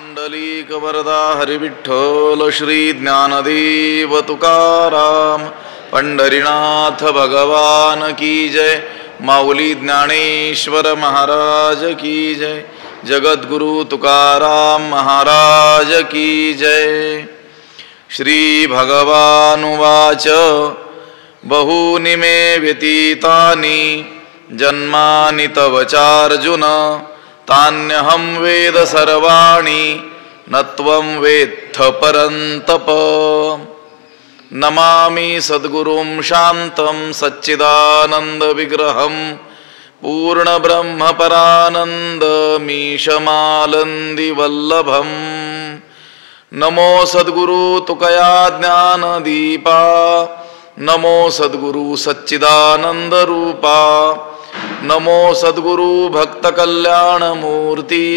पुंडलीकवरदा हरिविठ्ठल श्री ज्ञानदेव तुकाराम पंढरीनाथ भगवान की जय। माऊली ज्ञानेश्वर महाराज की जय। जगद्गुरु तुकाराम महाराज की जय। श्री भगवानुवाच बहूनि मे व्यतीतानि जन्मानि तव चार्जुन तान्यहं वेद सर्वाणि न त्वं वेत्थ परन्तप। नमामि सद्गुरुं शान्तं सच्चिदानन्द विग्रहं पूर्णब्रह्मपरानन्दमीशमालन्दी वल्लभम्। नमो सद्गुरु तुकया ज्ञानदीपा नमो सद्गुरु सच्चिदानंद रूपा नमो सद्गुरु भक्त कल्याण मूर्ती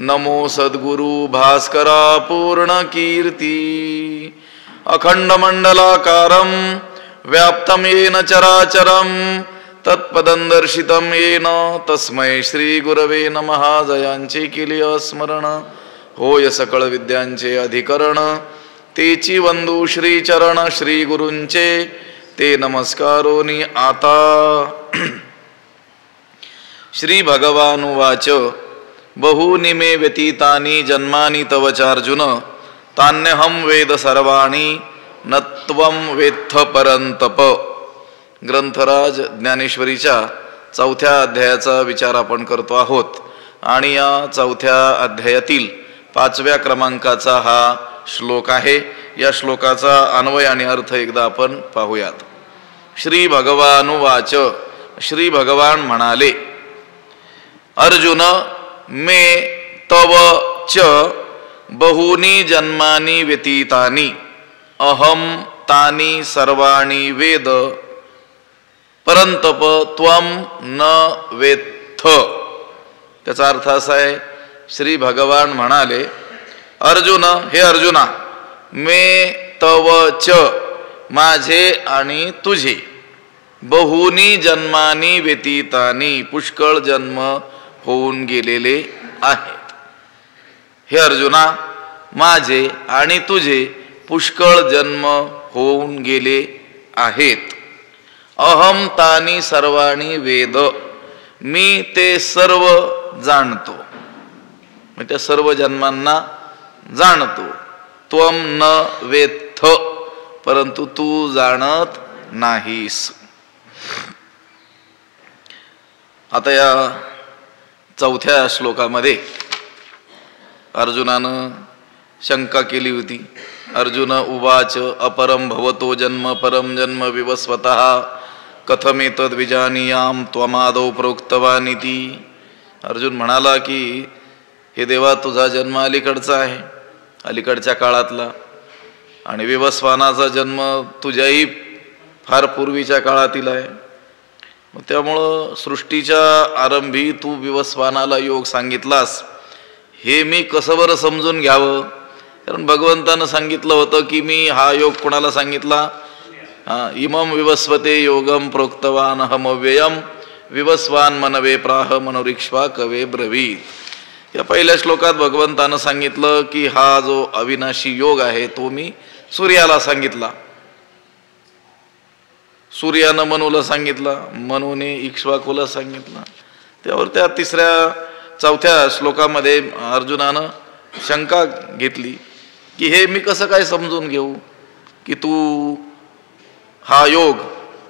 नमो सद्गुरु भास्करा पूर्ण कीर्ती। अखंड मंडलाकारं व्याप्तं येन चराचरं तत्पदं दर्शितं येन तस्मै श्री गुरवे नमः। जयांचे केली स्मरण होय सकळ विद्यांचे अधिकरण तेची वंदू श्री चरण श्री गुरूंचे ते नमस्कारोनी आता। श्री भगवानुवाच बहूनि मे व्यतीतानि जन्मानि तव चार्जुन तान्यहं वेद सर्वाणि न त्वं वेत्थ परन्तप। ग्रंथराज ज्ञानेश्वरीच्या 4थ्या अध्यायाचा विचार आपण करतो आहोत आणि या 4थ्या अध्यायातील 5व्या क्रमांकाचा हा श्लोक आहे। या श्लोकाचा अन्वय आणि अर्थ एकदा आपण पाहूयात। श्री भगवानुवाच श्री भगवान म्हणाले अर्जुन मे तव च बहूनि जन्मानि व्यतीतानि अहम तानि सर्वाणि वेद परंतप त्वं न वेत्थ। त्याचा अर्थ असा आहे श्री भगवान म्हणाले अर्जुन हे अर्जुना मे तव च माझे आणि तुझे बहुनी जन्मानी व्यतीतानी पुष्कळ जन्म होऊन गेलेले आहेत। हे अर्जुना माझे आणि तुझे पुष्कळ जन्म होऊन गेले आहेत। अहम तानी सर्वाणी वेद मी ते सर्व जाणतो मी त्या सर्व जन्मांना जाणतो। त्वं न वेत्थ परंतु तू जाणत नाहीस। आता या 4थ्या श्लोकामध्ये अर्जुनानं शंका केली होती। अर्जुन उवाच अपरम भवतो जन्म परम जन्म विवस्वतः कथमेतद् विजानीयाम त्वमादौ प्रोक्तवानिति। अर्जुन म्हणाला की हे देवा तुझा जन्म अलीकडचा आहे अलीकडच्या काळातला आणि विवस्वानाचा जन्म तुझ्याही फार पूर्वीच्या काळातील आहे। मग त्यामुळं सृष्टीच्या आरंभी तू विवस्वानाला योग सांगितलास हे मी कसं बरं समजून घ्यावं। कारण भगवंतानं सांगितलं होतं की मी हा योग कोणाला सांगितला इमं विवस्वते योगम प्रोक्तवान हमव्ययम विवस्वान मनवे प्राह मनोरिक्ष्वा कवे ब्रवीत। या पहिल्या श्लोकात भगवंतानं सांगितलं की हा जो अविनाशी योग आहे तो मी सूर्याला सांगितला। सूर्यानं मनूला सांगितला मनूने इक्ष्वाकूला सांगितला। त्यावर त्या 4थ्या श्लोकामध्ये अर्जुनानं शंका घेतली की हे मी कसं काय समजून घेऊ की तू हा योग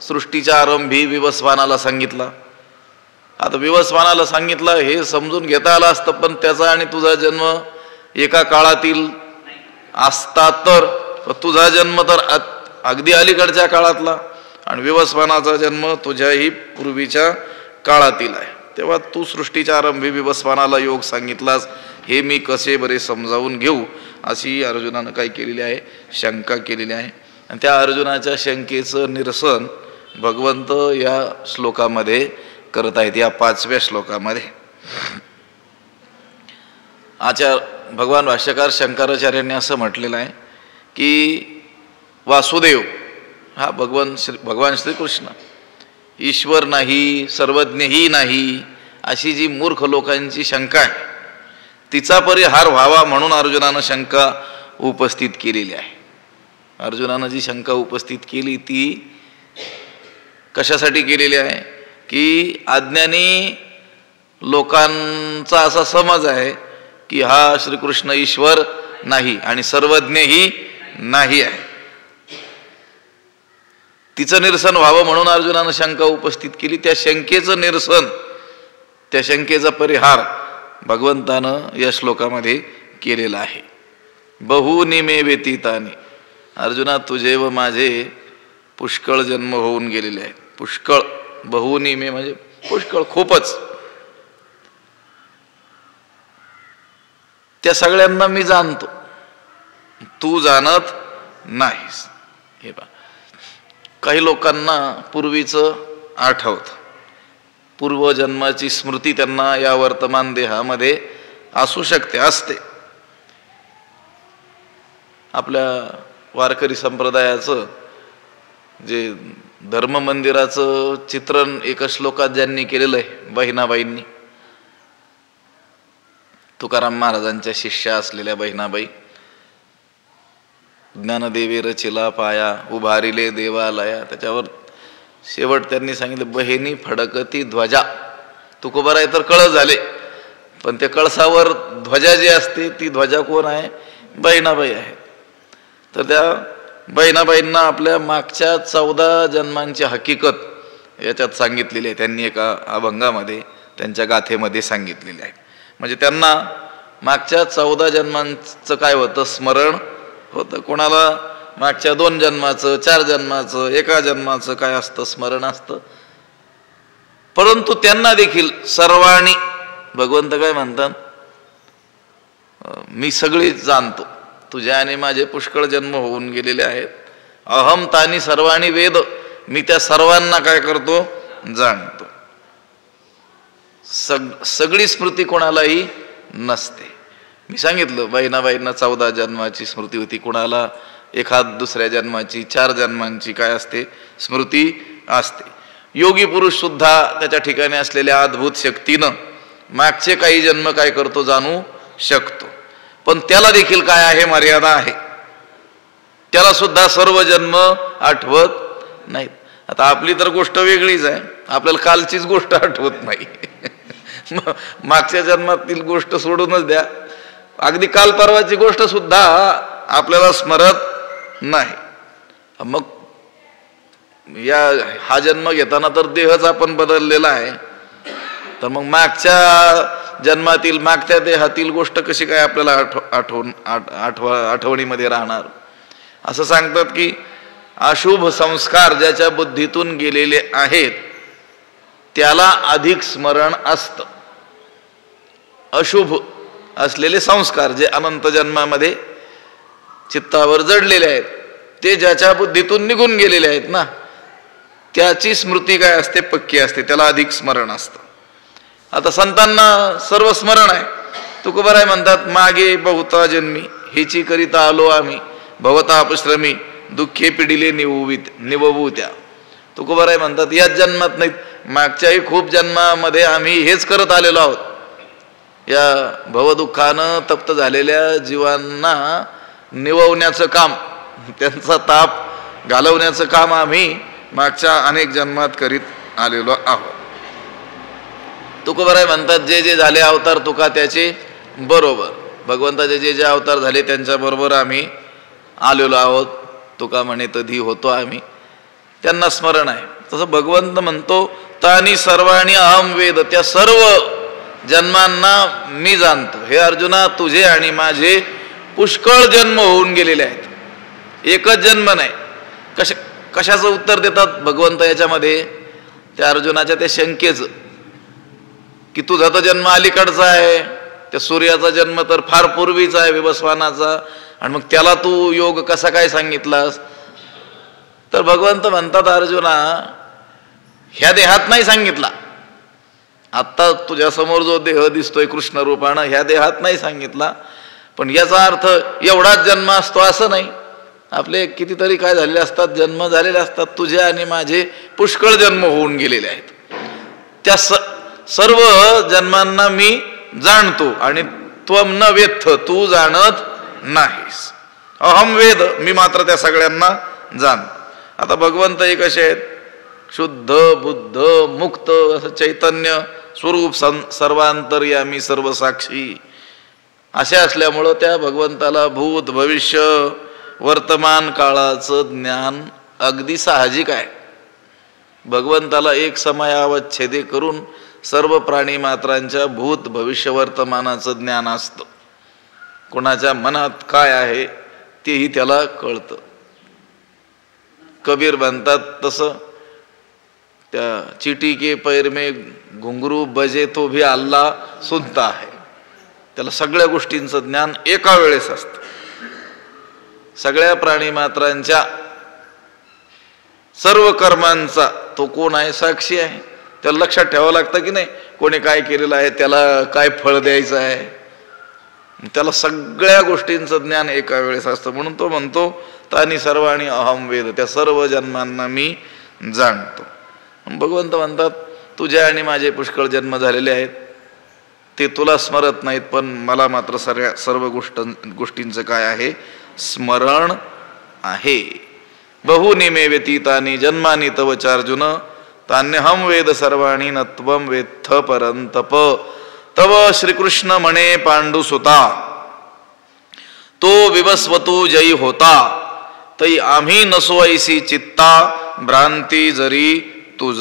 सृष्टीच्या आरंभी विवस्वानाला सांगितला। आता विवस्वानाला सांगितलं हे समजून घेता आलं असतं पण त्याचा आणि तुझा जन्म एका काळातील असता तर तुझा जन्म तर अगदी अलीकडच्या काळातला आणि विवस्वानाचा जन्म तुझ्याही पूर्वीच्या काळातील आहे। तेव्हा तू सृष्टीच्या आरंभी विवस्वानाला योग सांगितलास हे मी कसे बरे समजावून घेऊ अशी अर्जुनानं काय केलेली आहे शंका केलेली आहे। आणि त्या अर्जुनाच्या शंकेचं निरसन भगवंत या श्लोकामध्ये करत आहेत। या 5व्या श्लोकामध्ये भगवान भाष्यकार शंकराचार्यांनी असं म्हटलेलं आहे की वासुदेव हा भगवान श्रीकृष्ण ईश्वर नाही सर्वज्ञही नाही अशी जी मूर्ख लोकांची शंका आहे तिचा परिहार व्हावा म्हणून अर्जुनानं शंका उपस्थित केलेली आहे. अर्जुनानं जी शंका उपस्थित केली ती कशासाठी केलेली आहे की अज्ञानी लोकांचा असा समज आहे की हा श्रीकृष्ण ईश्वर नाही आणि सर्वज्ञही नाही आहे. तिचं निरसन व्हावं म्हणून अर्जुनानं शंका उपस्थित केली. त्या शंकेचं निरसन, त्या शंकेचा परिहार भगवंतानं या श्लोकामध्ये केलेला आहे. बहुनी मे व्यतीतानी, अर्जुना तुझे व माझे पुष्कळ जन्म होऊन गेलेले आहेत. पुष्कळ, बहुनी मे म्हणजे पुष्कळ, खूपच. त्या सगळ्यांना मी जाणतो, तू जाणत नाहीस. हे पहा, काही लोकांना पूर्वीचं आठवतं, पूर्वजन्माची स्मृती त्यांना या वर्तमान देहामध्ये असू शकते, असते. आपल्या वारकरी संप्रदायाचं जे धर्म मंदिराचं चित्रण एका श्लोकात ज्यांनी केलेलं आहे, बहिणाबाईंनी, तुकाराम महाराजांच्या शिष्या असलेल्या बहिणाबाई, ज्ञानदेवी रचिला पाया उभारिले देवालया, त्याच्यावर शेवट त्यांनी सांगितलं बहिणी फडकती ध्वजा. तुकोबार आहे तर कळस झाले, पण त्या कळसावर ध्वजा जी असते ती ध्वजा कोण आहे? बहिणाबाई आहे. तर त्या बहिणाबाईंना आपल्या मागच्या 14 जन्मांची हकीकत याच्यात सांगितलेली आहे. त्यांनी एका अभंगामध्ये त्यांच्या गाथेमध्ये सांगितलेली आहे. म्हणजे त्यांना मागच्या 14 जन्मांचं काय होतं? स्मरण होतं. कोणाला मागच्या 2 जन्माचं, 4 जन्माचं, 1 जन्माचं काय असतं? स्मरण असतं. परंतु त्यांना देखील सर्वाणी, भगवंत काय म्हणतात? मी सगळी जाणतो, तुझ्या आणि माझे पुष्कळ जन्म होऊन गेलेले आहेत. अहम तानी सर्वाणी वेद, मी त्या सर्वांना काय करतो? जाणतो. सगळी स्मृती कोणालाही नसते. मी सांगितलं बहिणाबाईंना 14 जन्माची स्मृती होती, कोणाला एखाद दुसऱ्या जन्माची, 4 जन्मांची काय असते? स्मृती असते. योगी पुरुष सुद्धा त्याच्या ठिकाणी असलेल्या अद्भुत शक्तीनं मागचे काही जन्म काय करतो? जाणू शकतो. पण त्याला देखील काय आहे? मर्यादा आहे. त्याला सुद्धा सर्व जन्म आठवत नाहीत. आता आपली तर गोष्ट वेगळीच आहे, आपल्याला कालचीच गोष्ट आठवत नाही. मागच्या जन्मातील गोष्ट सोडूनच द्या, अगदी काल परवाची गोष्ट सुद्धा आपल्याला स्मरत नाही. मग हा जन्म घेताना तर देहच आपण बदललेला आहे, तर मग मागच्या जन्मातील, मागच्या देहातील गोष्ट कशी काय आपल्याला आठवणीमध्ये राहणार? असं सांगतात की अशुभ संस्कार ज्याच्या बुद्धीतून गेलेले आहेत त्याला अधिक स्मरण असतं. अशुभ असलेले संस्कार जे अनंत जन्मामध्ये चित्तावर जडलेले आहेत, ते ज्याच्या बुद्धीतून निघून गेलेले आहेत ना, त्याची स्मृती काय असते? पक्की असते, त्याला अधिक स्मरण असतं. आता संतांना सर्व स्मरण आहे. तुकोबाराय म्हणतात मागे बहुता जन्मी हेची करिता आलो आम्ही, भवता अपश्रमी दुःखे पिढिले निववू त्या. तुकोबाराय म्हणतात याच जन्मात नाहीत, मागच्याही खूप जन्मामध्ये आम्ही हेच करत आलेलो आहोत. या भवदुःखानं तप्त झालेल्या जीवांना निववण्याचं काम, त्यांचा ताप घालवण्याचं काम आम्ही मागच्या अनेक जन्मात करीत आलेलो आहोत. तुकोबाराय म्हणतात जे जे झाले अवतार तुका त्याचे बरोबर, भगवंताचे जे जे अवतार झाले त्यांच्या बरोबर आम्ही आलेलो आहोत. तुका म्हणे तधी होतो आम्ही, त्यांना स्मरण आहे. तसं भगवंत म्हणतो तानी सर्वाणी अहम वेद, त्या सर्व जन्मांना मी जाणतो. हे अर्जुना तुझे आणि माझे पुष्कळ जन्म होऊन गेलेले आहेत, एकच जन्म नाही. कशाचं उत्तर देतात भगवंत याच्यामध्ये? त्या अर्जुनाच्या त्या शंकेचं, की तुझा तर जन्म अलीकडचा आहे, त्या सूर्याचा जन्म तर फार पूर्वीचा आहे विवस्वानाचा, आणि मग त्याला तू योग कसा काय सांगितलास? तर भगवंत म्हणतात अर्जुना ह्या देहात नाही सांगितला, आत्ता तुझ्या समोर जो देह दिसतोय कृष्ण रूपानं, ह्या देहात नाही सांगितला. पण याचा अर्थ एवढाच जन्म असतो असं नाही. आपले कितीतरी काय झालेले असतात, जन्म झालेले असतात. तुझे आणि माझे पुष्कळ जन्म होऊन गेलेले आहेत. त्या सर्व जन्मांना मी जाणतो आणि त्वम न वेत्थ, तू जाणत नाहीस. अहम वेद, मी मात्र त्या सगळ्यांना जाण. आता भगवंत हे कसे आहेत? शुद्ध बुद्ध मुक्त असं चैतन्य स्वरूप, सर्वांतर्यामी सर्वसाक्षी असे असल्यामुळं त्या भगवंताला भूत भविष्य वर्तमान काळाचं ज्ञान अगदी साहजिक आहे. भगवंताला एक समयावच्छेदे करून सर्व प्राणी मात्रांच्या भूत भविष्य वर्तमानाचं ज्ञान असतं. कोणाच्या मनात काय आहे तेही त्याला कळतं. कबीर म्हणतात तसं, त्या चिटी के पैर में घुंगरू बजे तो भी अल्लाह सुनता है. त्याला सगळ्या गोष्टींचं ज्ञान एका वेळेस असतं. सगळ्या प्राणी मात्रांच्या सर्व कर्मांचा तो कोण आहे? साक्षी आहे. त्याला लक्षात ठेवावं लागतं की नाही, कोणी काय केलेलं आहे, त्याला काय फळ द्यायचं आहे. त्याला सगळ्या गोष्टींचं ज्ञान एका वेळेस असतं. म्हणून तो म्हणतो तानी सर्वाणी अहम वेद, त्या सर्व जन्मांना मी जाणतो. भगवंत म्हणतात तुझे आणि माझे पुष्कळ जन्म झालेले आहेत, ते तुला स्मरत नाहीत, पण मला मात्र सर्व गोष्टींचं काय आहे? स्मरण आहे. बहुनी मे व्यतीतानी जन्मानी तव चार्जुन, तान्यहम वेद सर्वाणी नत्वम वेत्थ परंतप. तव श्रीकृष्ण म्हणे पांडुसुता, तो विवस्वतू जयी होता, तै आम्ही नसो ऐसी चित्ता, भ्रांती जरी तुझ.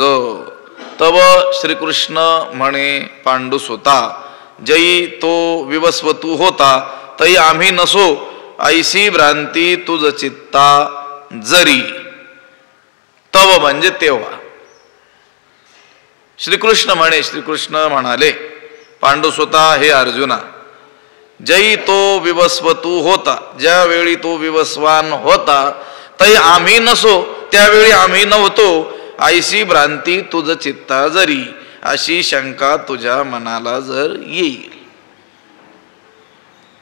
तव श्रीकृष्ण म्हणे पांडुसुता, जयी तो विवस्वतू होता, तै आम्ही नसो ऐसी भ्रांती तुझ चित्ता जरी. तव म्हणजे तेव्हा. श्रीकृष्ण म्हणे, श्रीकृष्ण म्हणाले पांडुसुता हे अर्जुना, जयी तो विवस्वतू होता, ज्यावेळी तो विवस्वान होता, तै आम्ही नसो, त्यावेळी आम्ही नव्हतो, ऐशी भ्रांती तुझ चित्ता जरी, अशी शंका तुझ्या मनाला जर येईल.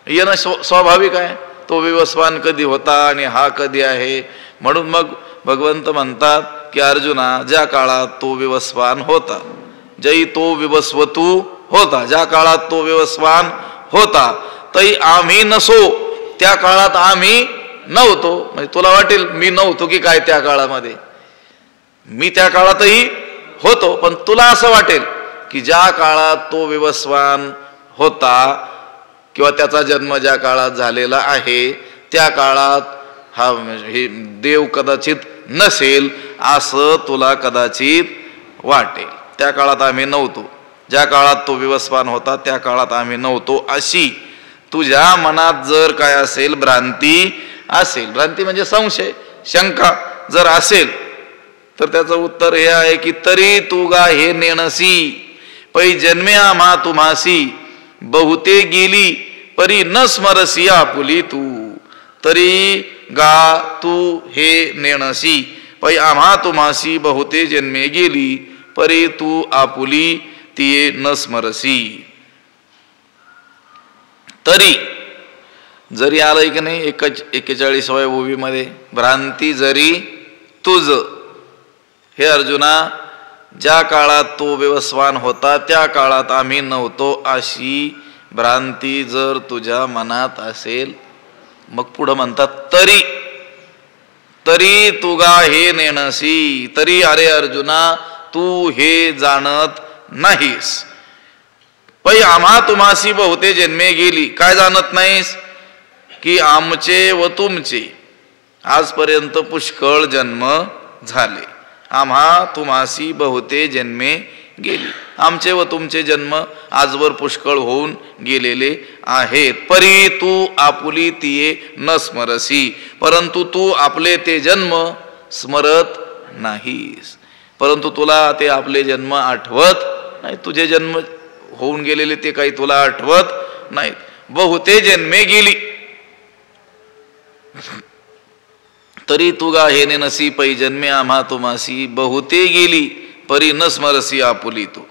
येणं स्वाभाविक आहे. तो विवस्वान कधी होता आणि हा कधी आहे. म्हणून मग भगवंत म्हणतात की अर्जुना, ज्या काळात तो विवस्वान होता, जयी तो विवस्वतू होता, ज्या काळात तो विवस्वान होता, तै आम्ही नसो, त्या काळात आम्ही नव्हतो. म्हणजे तुला वाटेल मी नव्हतो की काय त्या काळामध्ये, मी त्या काळातही होतो, पण तुला असं वाटेल की ज्या काळात तो विवस्वान होता किंवा त्याचा जन्म ज्या काळात झालेला आहे, त्या काळात हा हे देव कदाचित नसेल, असं तुला कदाचित वाटेल. त्या काळात आम्ही नव्हतो, ज्या काळात तो विवस्वान होता त्या काळात आम्ही नव्हतो, अशी तुझ्या मनात जर काय असेल, भ्रांती असेल, भ्रांती म्हणजे संशय शंका जर असेल, तर त्याचं उत्तर हे आहे की तरी तू गा हे नेणसी, पै जन्मे आम्हा तुम्हासी, बहुते गेली परी न स्मरसी आपुली तू. तरी गा तू हे नेणसी, पै आम्हा तुम्हासी, बहुते जन्मे गेली परी तू आपुली तिये न स्मरसी. तरी जरी आलंय की नाही 41व्या ओवीमध्ये, भ्रांती जरी तुझ. हे अर्जुना, ज्या काळात तो विवस्वान होता त्या काळात आम्ही नव्हतो, अशी भ्रांती जर तुझ्या मनात असेल. मग पुढं म्हणतात तरी, तरी तुगा हे नेणसी, तरी अरे अर्जुना तू हे जाणत नाहीस. पै आम्हा तुम्हासी बहुते जन्मे गेली. काय जाणत नाहीस? की आमचे व तुमचे आजपर्यंत पुष्कळ जन्म झाले. आम्हा तुम्हासी बहुते जन्मे गेली, आमचे व तुमचे जन्म आजवर पुष्कळ होऊन गेलेले आहेत. परी तू आपुली तिये न स्मरसी, परंतु तू आपले ते जन्म स्मरत नाहीस. परंतु तुला ते आपले जन्म आठवत नाही, तुझे जन्म होऊन गेलेले ते काही तुला आठवत नाहीत. बहुते जन्मे गेली. तरी तुगा हे नेनसी, पै जन्मे आम्हा तुम्हासी, बहुते गेली परी न स्मरसी आपुली तू.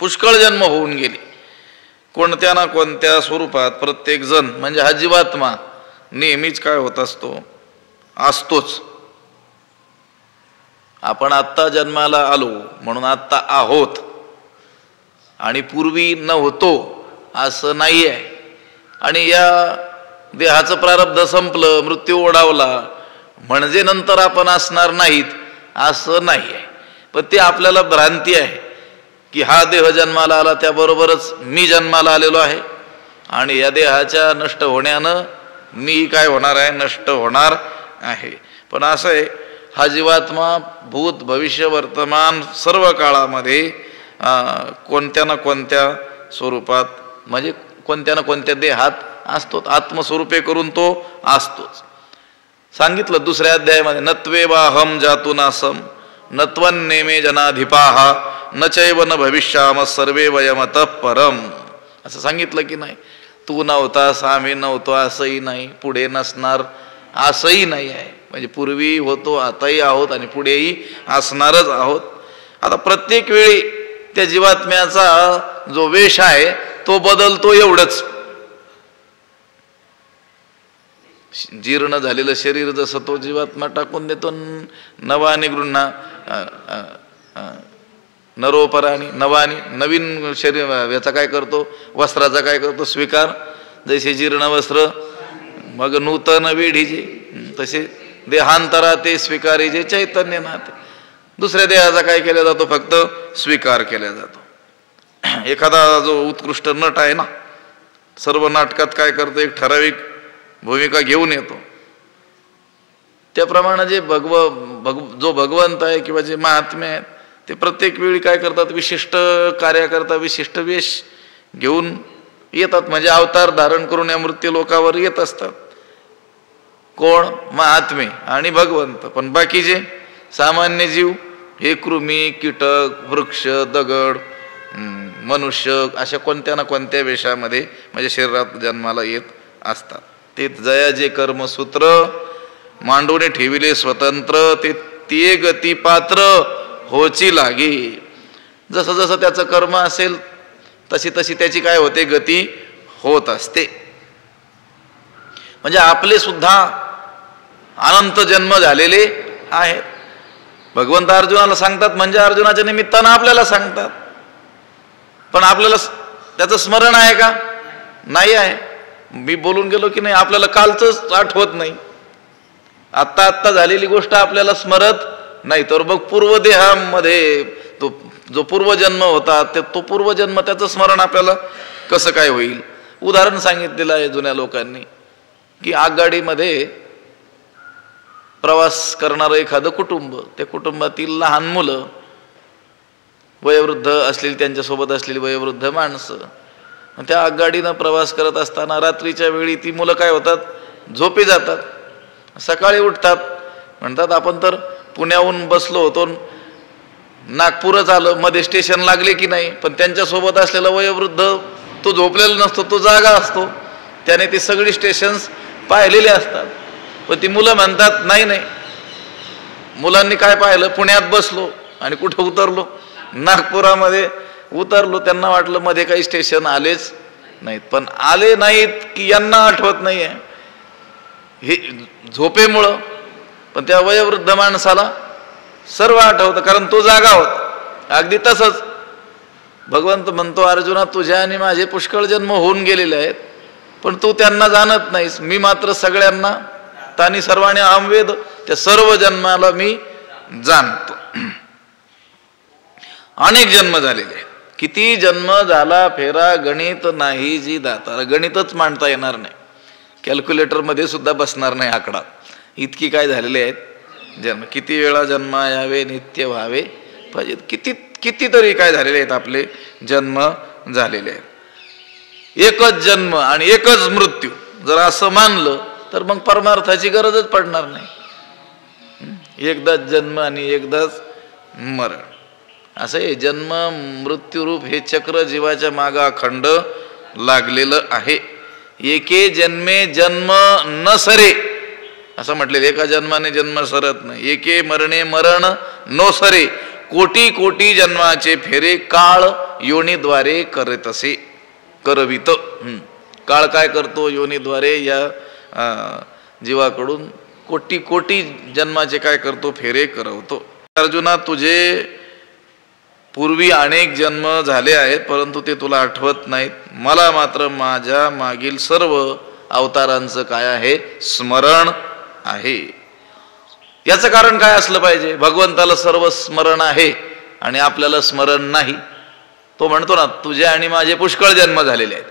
पुष्कळ जन्म होऊन गेले, कोणत्या ना कोणत्या स्वरूपात प्रत्येक जण म्हणजे हा जीवात्मा नेहमीच काय होत असतोच. आपण आत्ता जन्माला आलो म्हणून आत्ता आहोत, आणि पूर्वी नव्हतो असं नाही आहे. आणि या देहाचं प्रारब्ध संपलं, मृत्यू ओढावला म्हणजे नंतर आपण असणार नाहीत असं नाही आहे. पण ते आपल्याला भ्रांती आहे की हा देह जन्माला आला त्याबरोबरच मी जन्माला आलेलो आहे आणि या देहाच्या नष्ट होण्यानं मी काय होणार आहे, नष्ट होणार आहे. पण असं आहे, हा जीवात्मा भूत भविष्य वर्तमान सर्व काळामध्ये कोणत्या ना कोणत्या स्वरूपात म्हणजे कोणत्या ना कोणत्या देहात असतोच, आत्मस्वरूपे करून तो असतोच. सांगितलं दुसऱ्या अध्यायामध्ये, नत्वेवाहम जातुनासम नत्वन्नेमे जनाधिपाः न चैव न भविष्याम सर्वे वयमतः परम. असं सांगितलं की नाही. तू नव्हतास, आम्ही नव्हतो असंही नाही, पुढे नसणार असंही नाही आहे. म्हणजे पूर्वी होतो, आताही आहोत आणि पुढेही असणारच आहोत. आता प्रत्येक वेळी त्या जीवात्म्याचा जो वेश आहे तो बदलतो एवढंच. जीर्ण झालेलं शरीर जसं तो जीवात्मा टाकून देतो, नवानी गृह्णा नरोपराणी नवानी, नवीन शरीर याचा काय करतो, वस्त्राचा काय करतो, स्वीकार. जसे जीर्ण वस्त्र मग नूतन वेढीचे, तसे देहांतरा ते स्वीकारी जे चैतन्य नाते. दुसऱ्या देहाचा काय केला जातो, फक्त स्वीकार केला जातो. एखादा जो उत्कृष्ट नट आहे ना, सर्व नाटकात काय करतो, एक ठराविक भूमिका घेऊन येतो. त्याप्रमाणे जे जो भगवंत आहे किंवा जे महात्मे आहेत ते प्रत्येक वेळी काय करतात, विशिष्ट कार्याकरता विशिष्ट वेश घेऊन येतात. म्हणजे अवतार धारण करून या मृत्यू लोकावर येत असतात. कोण, महात्मे आणि भगवंत. पण बाकीचे सामान्य जीव हे कृमी, कीटक, वृक्ष, दगड, मनुष्य अशा कोणत्या ना कोणत्या वेशामध्ये म्हणजे शरीरात जन्माला येत असतात. ते जया जे कर्मसूत्र मांडूने ठेविले स्वतंत्र, ते गती पात्र होची लागे. जसं जसं त्याचं कर्म असेल तशी तशी त्याची काय होते, गती होत असते. म्हणजे आपले सुद्धा अनंत जन्म झालेले आहेत. भगवंत अर्जुनाला सांगतात म्हणजे अर्जुनाच्या निमित्तानं आपल्याला सांगतात. पण आपल्याला त्याचं स्मरण आहे का, नाही आहे. मी बोलून गेलो की नाही, आपल्याला कालच आठवत नाही. आत्ता झालेली गोष्ट आपल्याला स्मरत नाही. तर मग पूर्वदेहामध्ये तो जो पूर्वजन्म होता तो पूर्वजन्म त्याचं स्मरण आपल्याला कसं काय होईल. उदाहरण सांगितलेलं आहे जुन्या लोकांनी की आगगाडीमध्ये प्रवास करणारं एखादं कुटुंब, त्या कुटुंबातील लहान मुलं, वयोवृद्ध असलेली, त्यांच्यासोबत असलेली वयोवृद्ध माणसं, त्या आगगाडीनं प्रवास करत असताना रात्रीच्या वेळी ती मुलं काय होतात, झोपी जातात. सकाळी उठतात, म्हणतात आपण तर पुण्याहून बसलो होतो, नागपूरच आलं, मध्ये स्टेशन लागले की नाही. पण त्यांच्यासोबत असलेला वयोवृद्ध तो झोपलेला नसतो, तो जागा असतो. त्याने ती सगळी स्टेशन्स पाहिलेले असतात. पण ती मुलं म्हणतात नाही नाही, मुलांनी काय पाहिलं, पुण्यात बसलो आणि कुठं उतरलो, नागपुरामध्ये उतरलो. त्यांना वाटलं मध्ये काही स्टेशन आलेच नाहीत. पण आले नाहीत की यांना आठवत नाहीये हे झोपेमुळं. पण त्या वयोवृद्ध माणसाला सर्व आठवतं, कारण तो जागा होता. अगदी तसंच भगवंत म्हणतो, अर्जुना तुझ्या आणि माझे पुष्कळ जन्म होऊन गेलेले आहेत, पण तू त्यांना जाणत नाहीस. मी मात्र सगळ्यांना तानी सर्वांनी अहमवेद, त्या सर्व जन्माला मी जाणतो. अनेक जन्म झालेले आहेत. किती जन्म झाला फेरा गणित नाही जी दाता. गणितच मांडता येणार नाही, कॅल्क्युलेटर मध्ये सुद्धा बसणार नाही आकडा. इतकी काय झालेले आहेत जन्म. किती वेळा जन्म यावे नित्य व्हावे पाहिजे. कितीतरी काय झालेले आहेत आपले जन्म झालेले आहेत. एकच जन्म आणि एकच मृत्यू जर असं मानलं तर मग परमार्थाची गरजच पडणार नाही. एकदाच जन्म आणि एकदाच मरण असं हे जन्म मृत्यूरूप हे चक्र जीवाच्या मागे अखंड लागलेलं आहे. एके जन्मे जन्म न सरे असं म्हटलेलं. एका जन्माने जन्म सरत नाही. एके मरणे मरण नो सरे, कोटी कोटी जन्माचे फेरे काळ योनीद्वारे करत असे करवित. काळ काय करतो, योनीद्वारे या जीवाकडून कोटी कोटी जन्माचे काय करतो, फेरे करवतो. अर्जुना तुझे पूर्वी अनेक जन्म झाले आहेत, परंतु ते तुला आठवत नाहीत. मला मात्र माझ्या मागील सर्व अवतारांचं काय आहे? स्मरण आहे. याचं कारण काय असलं पाहिजे? भगवंताला सर्व स्मरण आहे आणि आपल्याला स्मरण नाही. तो म्हणतो ना, तुझे आणि माझे पुष्कळ जन्म झालेले आहेत.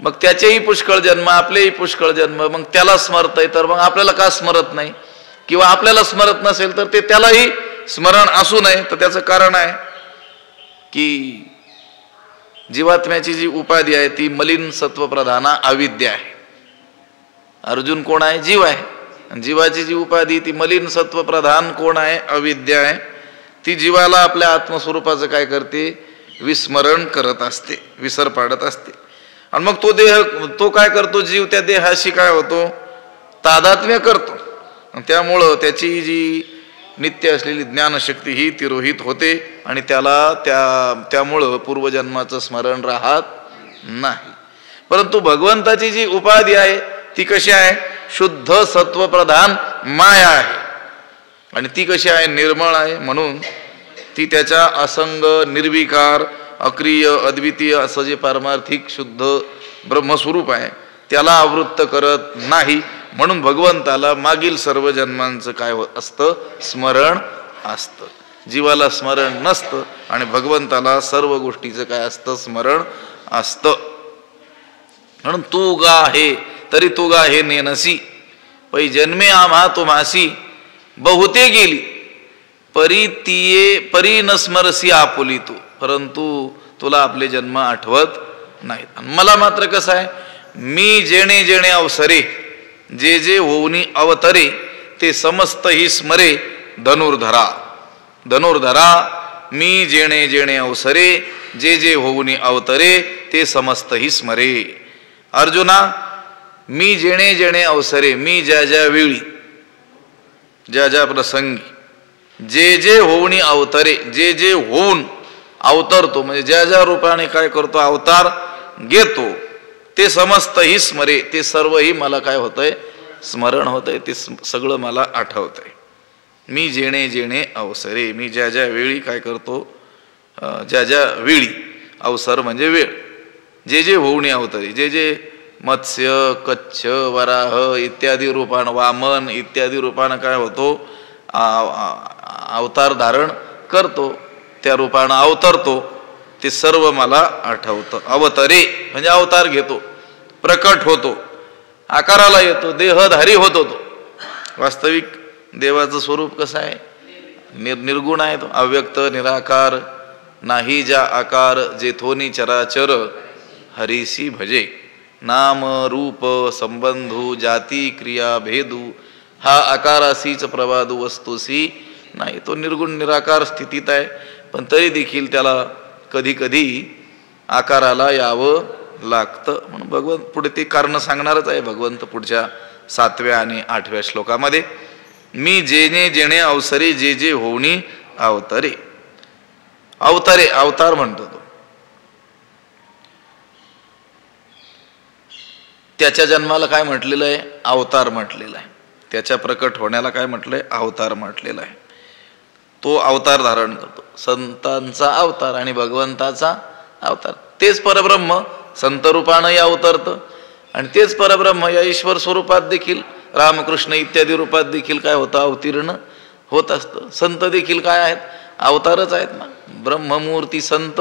मग त्याचेही पुष्कळ जन्म, आपलेही पुष्कळ जन्म, मग त्याला स्मरतय तर मग आपल्याला का स्मरत नाही? किंवा आपल्याला स्मरत नसेल तर ते त्यालाही स्मरण असू नये. तर त्याचं कारण आहे की जीवात्म्याची जी उपाधी आहे ती मलिन सत्वप्रधाना अविद्या आहे. अर्जुन कोण आहे? जीव आहे. जीवाची जी उपाधी ती मलिन सत्वप्रधान कोण आहे? अविद्या आहे. ती जीवाला आपल्या आत्मस्वरूपाचं काय करते? विस्मरण करत असते, विसर पाडत असते. आणि मग तो देह, तो काय करतो? जीव त्या देहाशी काय होतो? तादात्म्य करतो. त्यामुळं त्याची जी नित्य असलेली ज्ञानशक्ती ही तिरोहित होते आणि त्यामुळं पूर्वजन्माचं स्मरण राहत नाही. परंतु भगवंताची जी उपाधी आहे ती कशी आहे? शुद्ध सत्वप्रधान माया आहे. आणि ती कशी आहे? निर्मळ आहे. म्हणून ती त्याच्या असंग, निर्विकार, अक्रिय, अद्वितीय असं जे पारमार्थिक शुद्ध ब्रह्मस्वरूप आहे त्याला आवृत्त करत नाही. म्हणून भगवंताला मागील सर्व जन्मांचं काय असतं? स्मरण असतं. जीवाला स्मरण नसतं आणि भगवंताला सर्व गोष्टीचं काय असतं? स्मरण असतं. म्हणून तू गा हे तरी तू गा हे नेनसी, पै जन्मे आम्हा तुम्हासी बहुते गेली, परी न स्मरसी आपुली तू. परंतु तुला आपले जन्म आठवत नाहीत. मला मात्र कसं आहे? मी जेणे जेणे अवसरे, जे जे होऊनी अवतरे, ते समस्त ही स्मरे धनुर्धरा. धनुर्धरा, मी जेणे जेणे अवसरे, जे जे होऊनी अवतरे, ते समस्त ही स्मरे. अर्जुना, मी जेणे जेणे अवसरे, मी ज्या ज्या वेळी, ज्या ज्या प्रसंगी, जे जे होऊनी अवतरे, जे जे होऊन अवतरतो, म्हणजे ज्या ज्या रूपाने काय करतो? अवतार घेतो, ते समस्त ही स्मरे, ते सर्वही मला काय होतंय? स्मरण होतंय. ते सगळं मला आठवतंय. मी जेणे जेणे अवसरे, मी ज्या ज्या वेळी काय करतो? ज्या ज्या वेळी, अवसर म्हणजे वेळ, जे जे होऊनी अवतरे, जे जे मत्स्य, कच्छ, वराह इत्यादी रूपानं, वामन इत्यादी रूपानं काय होतो? अवतार धारण करतो, त्या रूपानं अवतरतो, ते सर्व मला आठवतं. अवतरे म्हणजे अवतार घेतो, प्रकट होतो, आकाराला येतो, देहधारी होतो. तो वास्तविक देवाचं स्वरूप कसं आहे? निर्गुण आहे. तो अव्यक्त, निराकार, नाही ज्या आकार, जेथोनी चराचर हरीसी भजे. नाम रूप संबंधू जाती क्रिया भेदू, हा आकारासीच प्रवादू वस्तूसी नाही. तो निर्गुण निराकार स्थितीत आहे, पण तरी देखील त्याला कधी कधी आकाराला यावं लागतं. म्हणून भगवंत पुढे ते कारण सांगणारच आहे भगवंत पुढच्या 7व्या आणि 8व्या श्लोकामध्ये. मी जेणे जेणे अवसरे, जे जे होऊनी अवतरे. अवतरे, अवतार म्हणतो तो. त्याच्या जन्माला काय म्हटलेलं आहे? अवतार म्हटलेला आहे. त्याच्या प्रकट होण्याला काय म्हटलंय? अवतार म्हटलेला आहे. तो अवतार धारण करतो. संतांचा अवतार आणि भगवंताचा अवतार. तेच परब्रह्म संत रूपानंही अवतरतं आणि तेच परब्रह्म या ईश्वर स्वरूपात देखील, रामकृष्ण इत्यादी रूपात देखील काय होतं? अवतीर्ण होत असतं. संत देखील काय आहेत? अवतारच आहेत ना. ब्रह्ममूर्ती संत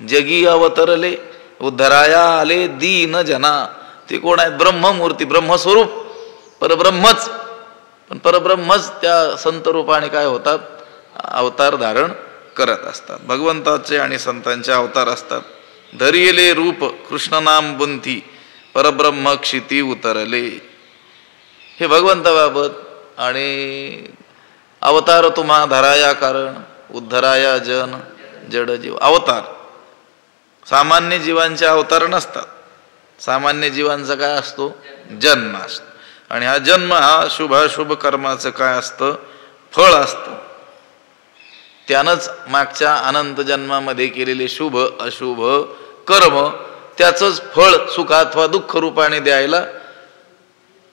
जगी अवतरले, उद्धराया आले दीन जना. ते कोण आहेत? ब्रह्ममूर्ती, ब्रह्मस्वरूप, परब्रह्मच. पण परब्रह्मच त्या संत रूपाने काय होतात? अवतार धारण करत असतात. भगवंताचे आणि संतांचे अवतार असतात. धरियले रूप कृष्ण नाम बुंथी, परब्रह्म क्षिती उतरले. हे भगवंताबाबत. आणि अवतार तुम्हा धराया कारण, उद्धराया जन जड जीव. अवतार सामान्य जीवांचे अवतार नसतात. सामान्य जीवांचा काय असतो? जन्म असतो. आणि हा जन्म हा शुभाशुभ कर्माचं काय असतं? फळ असतं. त्यानंच मागच्या अनंत जन्मामध्ये केलेले शुभ अशुभ कर्म त्याचंच फळ सुख अथवा दुःख रूपाने द्यायला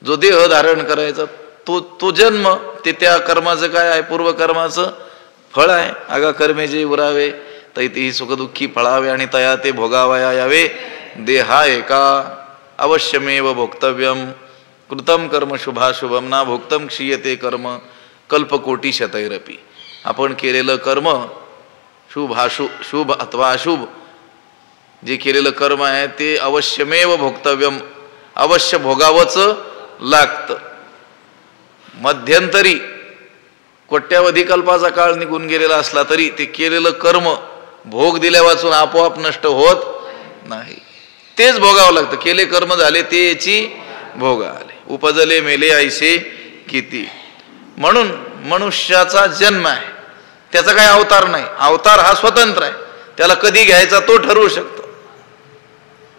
जो देह धारण करायचा तो जन्म, ते त्या कर्माचं काय आहे? पूर्वकर्माचं फळ आहे. अगा कर्मे जे उरावे तैतीही सुखदुःखी फळावे आणि तया ते भोगावया यावे. देहा एका अवश्यमेव भोक्तव्यम कृतम कर्म शुभाशुभम ना भोक्तम क्षीयते कर्म कल्पकोटी शतैरपी. आपण केलेलं कर्म शुभ अथवा अशुभ जे केलेलं कर्म आहे ते अवश्यमेव भोक्तव्यम अवश्य भोगावंच लागतं. मध्यंतरी कोट्यावधी कल्पाचा काळ निघून गेलेला असला तरी ते केलेलं कर्म भोग दिल्या वाचून आपोआप नष्ट होत नाही. तेच भोगावं लागतं. केले कर्म झाले ते याची भोग आले. उपजले मेले ऐसे किती. म्हणून मनुष्याचा जन्म आहे, त्याचा काही अवतार नाही. अवतार हा स्वतंत्र आहे, त्याला कधी घ्यायचा तो ठरवू शकतो.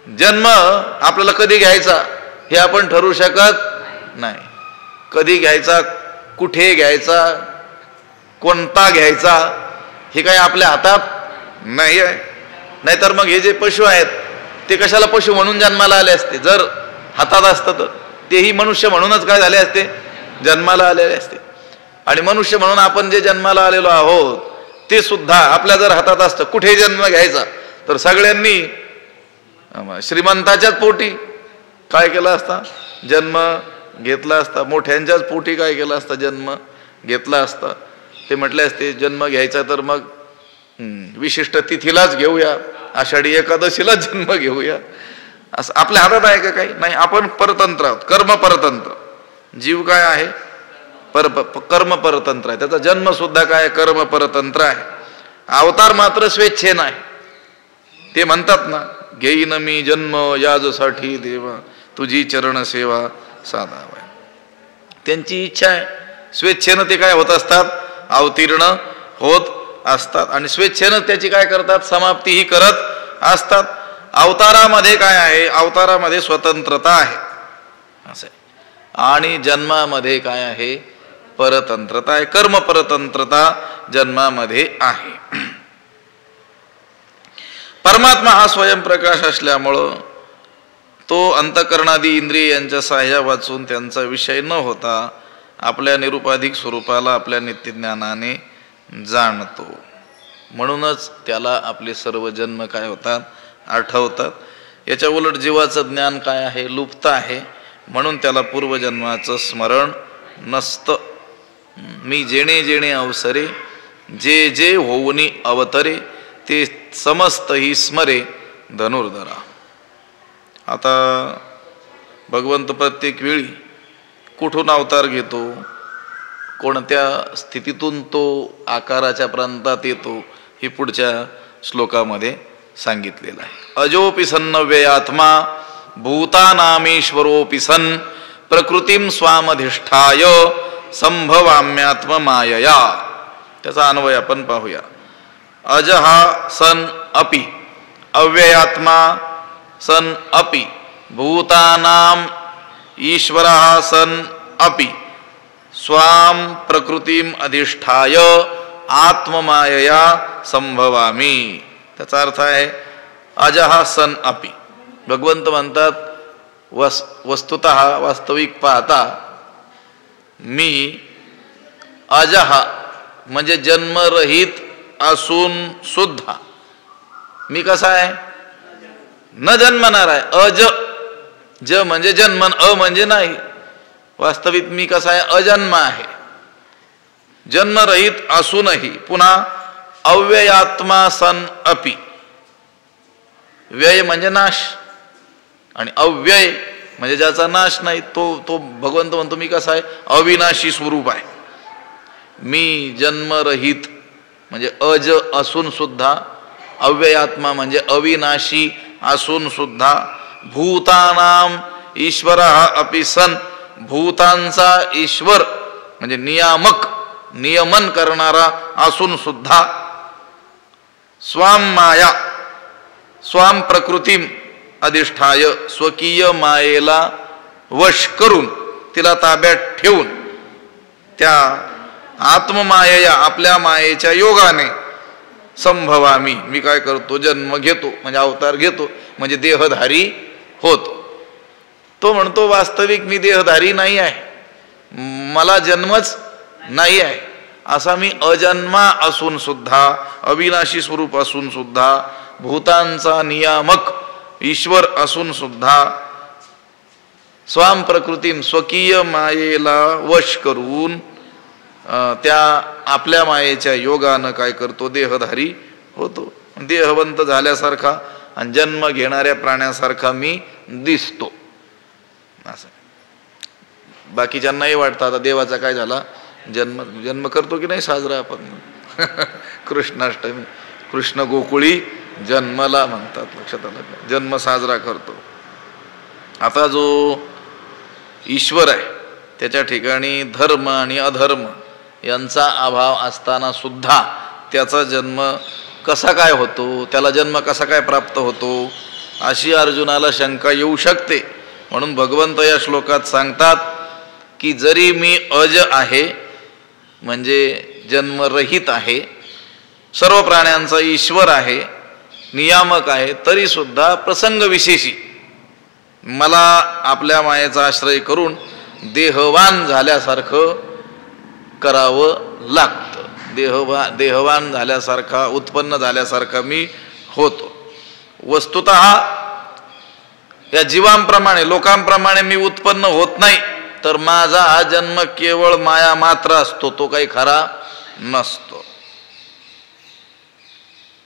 जन्म आपल्याला कधी घ्यायचा हे आपण ठरवू शकत नाही. कधी घ्यायचा, कुठे घ्यायचा, कोणता घ्यायचा हे काही आपल्या हातात नाही आहे. नाहीतर मग हे जे पशु आहेत ते कशाला पशु म्हणून जन्माला आले असते. जर हातात असतं तर तेही मनुष्य म्हणूनच काय झाले असते, जन्माला आलेले असते. आणि मनुष्य म्हणून आपण जे जन्माला आलेलो आहोत ते सुद्धा आपल्या जर हातात असतं कुठे जन्म घ्यायचा तर सगळ्यांनी श्रीमंताच्याच पोटी काय केला असता, जन्म घेतला असता. मोठ्यांच्याच पोटी काय केला असता, जन्म घेतला असता. ते म्हटले असते जन्म घ्यायचा तर मग विशिष्ट तिथीलाच घेऊया, आषाढी एकादशीलाच जन्म घेऊया. असं आपल्या हातात आहे का काही नाही. आपण परतंत्र आहोत, कर्म परतंत्र. जीव काय आहे, कर्म परतंत्र आहे. त्याचा जन्म सुद्धा काय कर्म परतंत्र आहे. अवतार मात्र स्वेच्छेनं आहे. ते म्हणतात ना, घेईन मी जन्म याजसाठी देवा तुझी चरण सेवा साधावा. त्यांची इच्छा आहे, स्वेच्छेनं ते काय होत असतात, अवतीर्ण होत असतात. आणि स्वेच्छेनं त्याची काय करतात, समाप्तीही करत असतात. अवतारामध्ये काय आहे, अवतारामध्ये स्वतंत्रता आहे असं आहे. आणि जन्मामध्ये काय आहे, परतंत्रता आहे. कर्म परतंत्रता जन्मामध्ये आहे. परमात्मा हा स्वयंप्रकाश असल्यामुळं तो अंतकरणादी इंद्रिय यांच्या सहाय्या वाचून त्यांचा विषय न होता आपल्या निरुपाधिक स्वरूपाला आपल्या नित्यज्ञानाने जाणतो. म्हणूनच त्याला आपले सर्व जन्म काय होतात, आठवतात. याच्या उलट जीवाचं ज्ञान काय आहे, लुप्त आहे. म्हणून त्याला पूर्वजन्माचं स्मरण नसतं. मी जेणे जेणे अवसरे जे जे होऊनी अवतरे ते समस्त ही स्मरे धनुर्धरा. आता भगवंत प्रत्येक वेळी कुठून अवतार घेतो, कोणत्या स्थितीतून तो आकाराच्या प्रांतात येतो हे पुढच्या श्लोकामध्ये सांगितलेलं आहे. अजोपि सन्नव्ययात्मा भूतानामीश्वरोपि सन् प्रकृतीं स्वामधिष्ठाय संभवाम्यात्म मायया. त्याचा अन्वय आपण पाहूया. अज हा सन अपि, अव्ययात्मा सन अपि, भूतानाम ईश्वरः सन अपि, स्वाम प्रकृतीम अधिष्ठाय आत्ममायया संभवामी. त्याचा अर्थ आहे अजहा सन अपि. भगवंत म्हणतात वस्तुतः वास्तविक पाहता मी अजहा म्हणजे जन्मरहित असून सुद्धा मी कसा आहे, न जन्मणार आहे. अज ज म्हणजे जन्मन, अ म्हणजे नाही. वास्तविक मी कसा आहे, अजन्म आहे, जन्मरहित असूनही. पुन्हा अव्ययात्मा सन अपि. व्यय म्हणजे नाश आणि अव्यय म्हणजे ज्याचा नाश नाही तो भगवंत म्हणतो मी कसा आहे, अविनाशी स्वरूप आहे. मी जन्मरहित म्हणजे अज असून सुद्धा, अव्ययात्मा म्हणजे अविनाशी असून सुद्धा, भूतानाम ईश्वरः अपि सन भूतांचा ईश्वर म्हणजे नियामक नियमन करणारा असून सुद्धा, स्वाम माया स्वाम प्रकृतीम अधिष्ठाय स्वकीय मायेला वश करून तिला ताब्यात ठेवून त्या आत्ममायेया आपल्या मायेच्या योगाने संभवामी मी काय करतो, जन्म घेतो म्हणजे अवतार घेतो म्हणजे देहधारी होतो. तो म्हणतो वास्तविक मी देहधारी नाही आहे, मला जन्मच नाही आहे. असा मी अजन्मा असून सुद्धा, अविनाशी स्वरूप असून सुद्धा, भूतांचा नियामक ईश्वर असून सुद्धा, स्वाम प्रकृतीम स्वकीय मायेला वश करून त्या आपल्या मायेच्या योगानं काय करतो, देहधारी होतो, देहवंत झाल्यासारखा आणि जन्म घेणाऱ्या प्राण्यासारखा मी दिसतो. असं बाकीच्यांनाही वाटतं आता देवाचा काय झाला, जन्म करतो की नाही साजरा आपण कृष्णाष्टमी, कृष्ण गोकुळी जन्मला म्हणतात, लक्षात आलं का, जन्म साजरा करतो. आता जो ईश्वर आहे त्याच्या ठिकाणी धर्म आणि अधर्म यांचा अभाव असताना सुद्धा त्याचा जन्म कसा काय होतो, त्याला जन्म कसा काय प्राप्त होतो, अशी अर्जुनाला शंका येऊ शकते. म्हणून भगवंत या श्लोकात सांगतात की जरी मी अज आहे म्हणजे जन्मरहित आहे, सर्व प्राण्यांचा ईश्वर आहे, नियामक आहे, तरी सुद्धा प्रसंग विशेषी मला आपल्या मायेचा आश्रय करून देहवान झाल्यासारखं करावं लागतं. देहवान झाल्यासारखा, उत्पन्न झाल्यासारखा मी होतो. वस्तुतः या जीवांप्रमाणे, लोकांप्रमाणे मी उत्पन्न होत नाही, तर माझा हा जन्म केवळ माया मात्र असतो, तो काही खरा नसतो.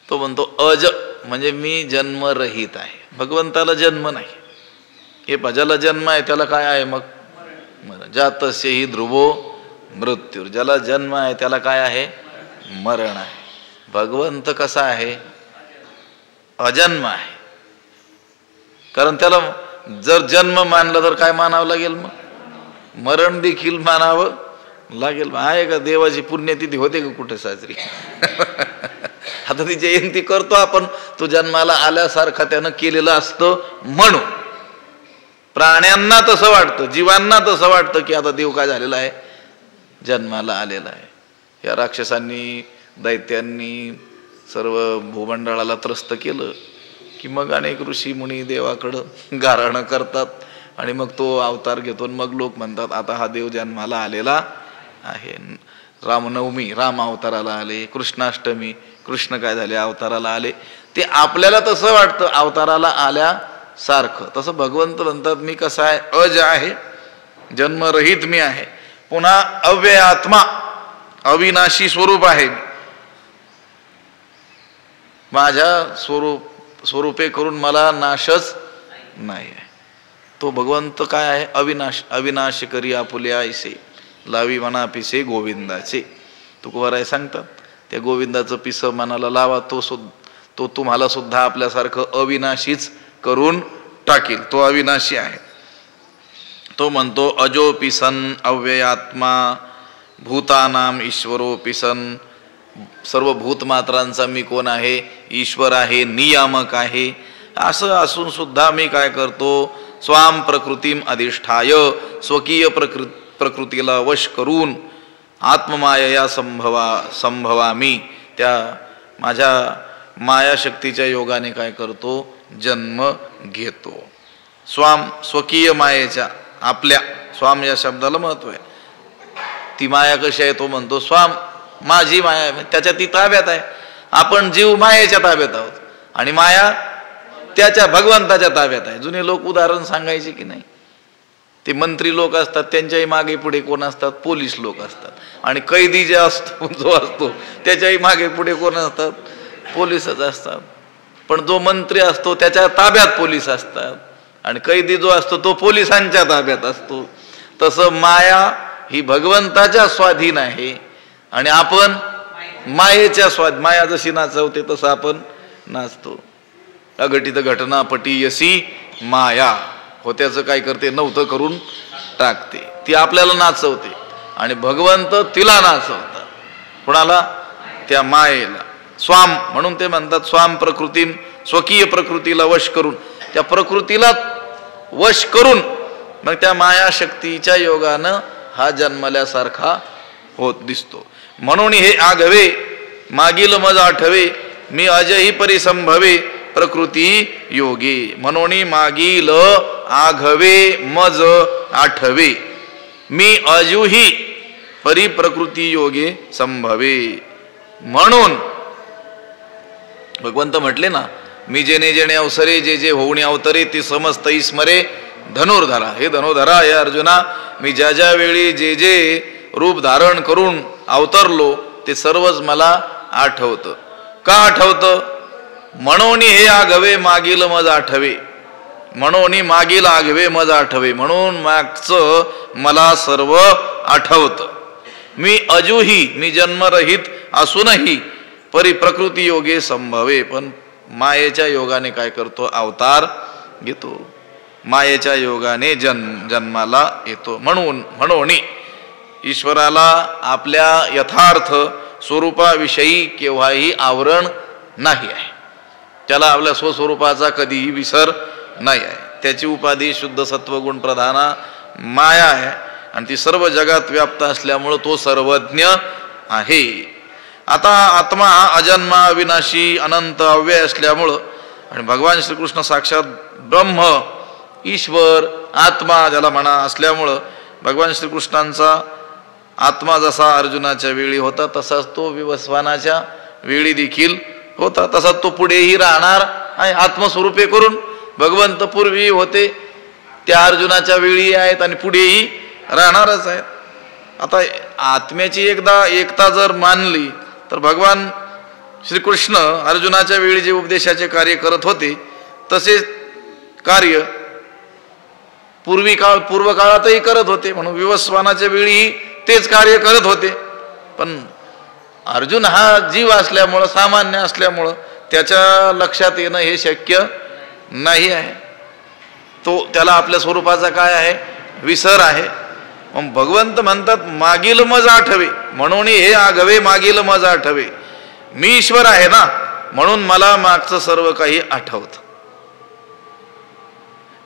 तो म्हणतो अज म्हणजे मी जन्मरहित आहे. भगवंताला जन्म नाही. हे ज्याला जन्म आहे त्याला काय आहे मग, जातस्य हि ध्रुवो मृत्यू, ज्याला जन्म आहे त्याला काय आहे, मरण आहे. भगवंत कसा आहे, अजन्म आहे. कारण त्याला जर जन्म मानलं तर काय मानावं लागेल, मग मरण देखील मानावं लागेल. आहे का देवाची पुण्यतिथी होते का कुठे साजरी आता ती जयंती करतो आपण, तो जन्माला आल्यासारखा त्यानं केलेलं असतं. म्हणून प्राण्यांना तसं वाटतं, जीवांना तसं वाटतं की आता देव काय झालेला आहे, जन्माला आलेला आहे. या राक्षसांनी, दैत्यांनी सर्व भूमंडळाला त्रस्त केलं की मग अनेक ऋषी मुनी देवाकडं गाराणं करतात आणि मग तो अवतार घेतो. मग लोक म्हणतात आता हा देव जन्माला आलेला आहे. रामनवमी राम अवताराला आले, कृष्णाष्टमी कृष्ण काय झाले अवताराला आले. ते आपल्याला तसं वाटतं अवताराला आल्यासारखं. तसं भगवंत म्हणतात मी कसा आहे, अज आहे, जन्मरहित मी आहे. पुन्हा अव्यय आत्मा, अविनाशी स्वरूप आहे. माझ्या स्वरूपे करून मला नाशच नाही आहे. तो भगवंत काय आहे, अविनाश. अविनाश करी आपुल्या ऐसे, लावी मना पिसे गोविंदाचे. तुकोबाराय सांगतात त्या गोविंदाचं पिस मनाला लावा, तो तुम्हाला सुद्धा आपल्यासारखं अविनाशीच करून टाकील. तो अविनाशी आहे. तो म्हणतो अजोपि सन अव्ययात्मा भूतानाम ईश्वरोपि सन, सर्व भूतमात्रांचा मी कोण आहे, ईश्वर आहे, नियामक आहे. असं असून सुद्धा मी काय करतो, स्वाम प्रकृतीम अधिष्ठाय, स्वकीय प्रकृतीला वश करून आत्ममायया संभवामी, त्या माझ्या मायाशक्तीच्या योगाने काय करतो, जन्म घेतो. स्वाम स्वकीय मायेच्या, आपल्या स्वाम या शब्दाला महत्व आहे. ती माया कशी आहे, तो म्हणतो स्वाम माझी माया, त्याच्या ती ताब्यात आहे. आपण जीव मायेच्या ताब्यात आहोत आणि माया त्याच्या भगवंताच्या ताब्यात आहे. जुने लोक उदाहरण सांगायचे की नाही, ते मंत्री लोक असतात त्यांच्याही मागे पुढे कोण असतात, पोलीस लोक असतात. आणि कैदी जे असतो जो असतो त्याच्याही मागे पुढे कोण असतात, पोलीसच असतात. पण जो मंत्री असतो त्याच्या ताब्यात पोलीस असतात आणि कैदी जो असतो तो पोलिसांच्या ताब्यात असतो. तसं माया ही भगवंताच्या स्वाधीन आहे आणि आपण मायेच्या स्वाधीन. माया जशी नाचवते तसं आपण नाचतो. अघटित घटना पटीयसी माया, होत्याचं काय करते, नव्हतं करून टाकते. ती आपल्याला नाचवते आणि भगवंत तिला नाचवतात. कोणाला, त्या मायेला. स्वाम म्हणून ते म्हणतात स्वाम प्रकृतीम, स्वकीय प्रकृतीला वश करून, त्या प्रकृतीला वश करून मग त्या मायाशक्तीच्या योगानं हा जन्मल्यासारखा होत दिसतो. म्हणून हे आघवे मागील मज आठवे, मी अजही परिसंभवे प्रकृती योगी. म्हणून मागील आघवे मज आठवे, मी अजूही परिप्रकृती योगे संभवे. म्हणून भगवंत म्हटले ना, मी जेणे जेणे अवसरे जे जे होऊनी अवतरे ते समस्त स्मरे धनुर्धरा. हे धनुर्धरा, हे अर्जुना, मी ज्या ज्या वेळी जे जे रूप धारण करून अवतरलो ते सर्वच मला आठवतं. का आठवतं? म्हणून हे आघवे मागील मज आठवे. म्हणून मागील आघवे मज आठवे. म्हणून मागचं मला सर्व आठवतं. मी अजूही, मी जन्मरहित असूनही परिप्रकृती योगे संभवे. पण मायेच्या योगाने काय करतो? अवतार घेतो. मायेच्या योगाने जन्माला येतो. म्हणून ईश्वराला आपल्या यथार्थ स्वरूपाविषयी केव्हाही आवरण नाही आहे. त्याला आपल्या स्वस्वरूपाचा कधीही विसर नाही आहे. त्याची उपाधी शुद्ध सत्वगुण प्रधाना माया आहे आणि ती सर्व जगात व्याप्त असल्यामुळं तो सर्वज्ञ आहे. आता आत्मा हा अजन्मा, अविनाशी, अनंत, अव्यय असल्यामुळं आणि भगवान श्रीकृष्ण साक्षात ब्रह्म, ईश्वर, आत्मा ज्याला म्हणा असल्यामुळं भगवान श्रीकृष्णांचा आत्मा जसा अर्जुनाच्या वेळी होता तसाच तो विवस्वानाच्या वेळी देखील होता. तसाच तो पुढेही राहणार आहे. आत्मस्वरूपे करून भगवंत पूर्वी होते, त्या अर्जुनाच्या वेळी आहेत आणि पुढेही राहणारच आहेत. आता आत्म्याची एकदा एकता जर मानली तर भगवान श्रीकृष्ण अर्जुनाच्या वेळी जे उपदेशाचे कार्य करत होते तसेच कार्य पूर्व काळातही करत होते. म्हणून विवस्वानाच्या वेळीही तेच कार्य करत होते. पण अर्जुन हा जीव असल्यामुळं, सामान्य असल्यामुळं त्याच्या लक्षात येणं हे शक्य नाही आहे. त्याला आपल्या स्वरूपाचा काय आहे? विसर आहे. मग भगवंत म्हणतात मागील मज आठवे. म्हणून हे आघवे मागील मज आठवे. मी ईश्वर आहे ना, म्हणून मला मागचं सर्व काही आठवतं.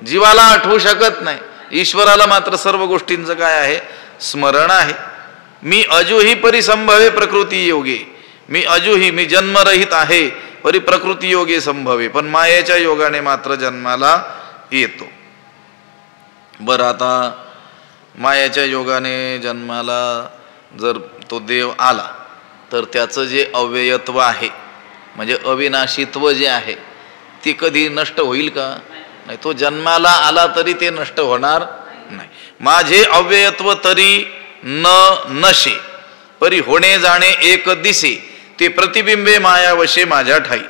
जीवाला आठवू शकत नाही, ईश्वराला मात्र सर्व गोष्टींचं काय आहे? स्मरण आहे. मी अजूही परिसंभवे प्रकृती योगे. मी अजूही, मी जन्मरहित आहे, परिप्रकृती योगे संभवे. पण मायेच्या योगाने मात्र जन्माला येतो. बरं, आता मायेच्या योगाने जन्माला जर तो देव आला तर त्याचं जे अव्ययत्व आहे म्हणजे अविनाशीत्व जे आहे ते कधी नष्ट होईल का? नाही. तो जन्माला आला तरी ते नष्ट होणार नाही. माझे अव्ययत्व तरी नशे, परी होणे जाणे एक दिसे, ते प्रतिबिंबे मायावशे माझ्या ठाई.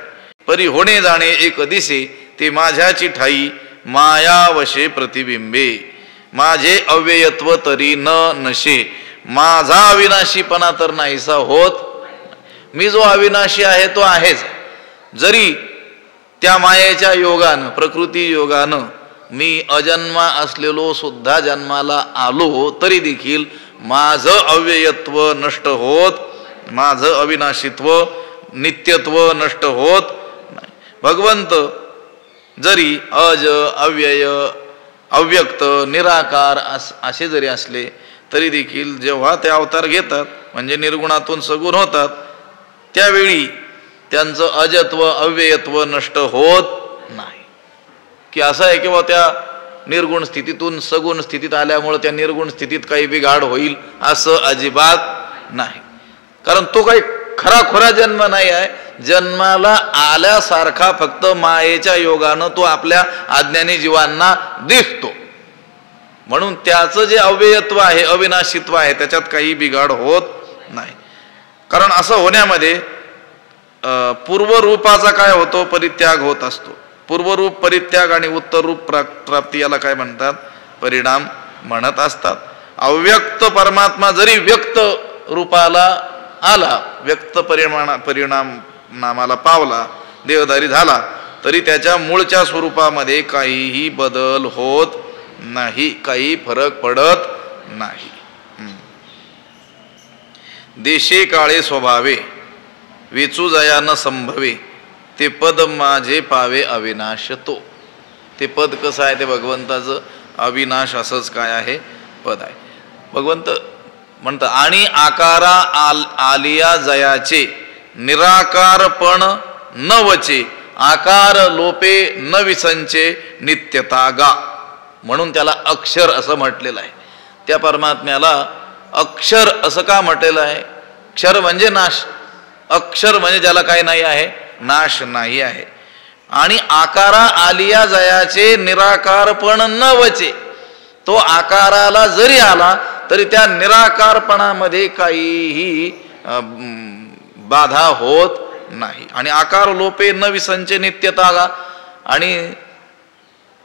परी होणे जाणे एक दिसे, ते माझ्याची ठाई मायावशे प्रतिबिंबे. माझे अव्ययत्व तरी नशे, माझा अविनाशीपणा तर नाहीसा होत. मी जो अविनाशी आहे तो आहेच. जरी त्या मायेच्या योगानं, प्रकृती योगानं मी अजन्मा असलेलो सुद्धा जन्माला आलो तरी देखील माझं अव्ययत्व नष्ट होत, माझं अविनाशीत्व, नित्यत्व नष्ट होत नाही. भगवंत जरी अज, अव्यय, अव्यक्त, निराकार असे जरी असले तरी देखील जेव्हा ते अवतार घेतात म्हणजे निर्गुणातून सगुण होतात त्यावेळी त्यांचं अजत्व, अव्ययत्व नष्ट होत नाही. की असं आहे किंवा त्या निर्गुण स्थितीतून सगुण स्थितीत आल्यामुळे त्या निर्गुण स्थितीत काही बिघाड होईल असं अजिबात नाही. कारण तो काही खराखोरा जन्म नाही आहे. जन्माला आल्यासारखा फक्त मायेच्या योगानं तो आपल्या अज्ञानी जीवांना दिसतो. म्हणून त्याचं जे अव्ययत्व आहे, अविनाशीत्व आहे, त्याच्यात काही बिघाड होत नाही. कारण असं होण्यामध्ये पूर्वरूपाचा काय होतो? परित्याग होत असतो. पूर्वरूप परित्याग आणि उत्तर रूप प्राप्ती याला काय म्हणतात? परिणाम म्हणत असतात. अव्यक्त परमात्मा जरी व्यक्त रूपाला आला, व्यक्त परिणाम नामाला पावला, देहधारी झाला, तरी त्याच्या मूळच्या स्वरूपामध्ये काहीही बदल होत नाही, काही फरक पडत नाही. देशे काळे स्वभावे, वेचू जया न संभवे, ते पद माझे पावे अविनाश तो. ते पद कसं आहे? ते भगवंताचं अविनाश असंच काय आहे? पद आहे. भगवंत म्हणतात आणि आकारा आलिया जयाचे, निराकारपण न वचे, आकार लोपे न विसंचे, नित्यता गा. म्हणून त्याला अक्षर असं म्हटलेलं आहे. त्या परमात्म्याला अक्षर असं का म्हटलेलं आहे? क्षर म्हणजे नाश, अक्षर म्हणजे ज्याला काही नाही आहे, नाश नाही आहे. आणि आकारा आलिया जयाचे निराकारपण न वचे, तो आकाराला जरी आला तरी त्या निराकारपणामध्ये काहीही बाधा होत नाही. आणि आकार लोपे न विसंचे नित्यता, आणि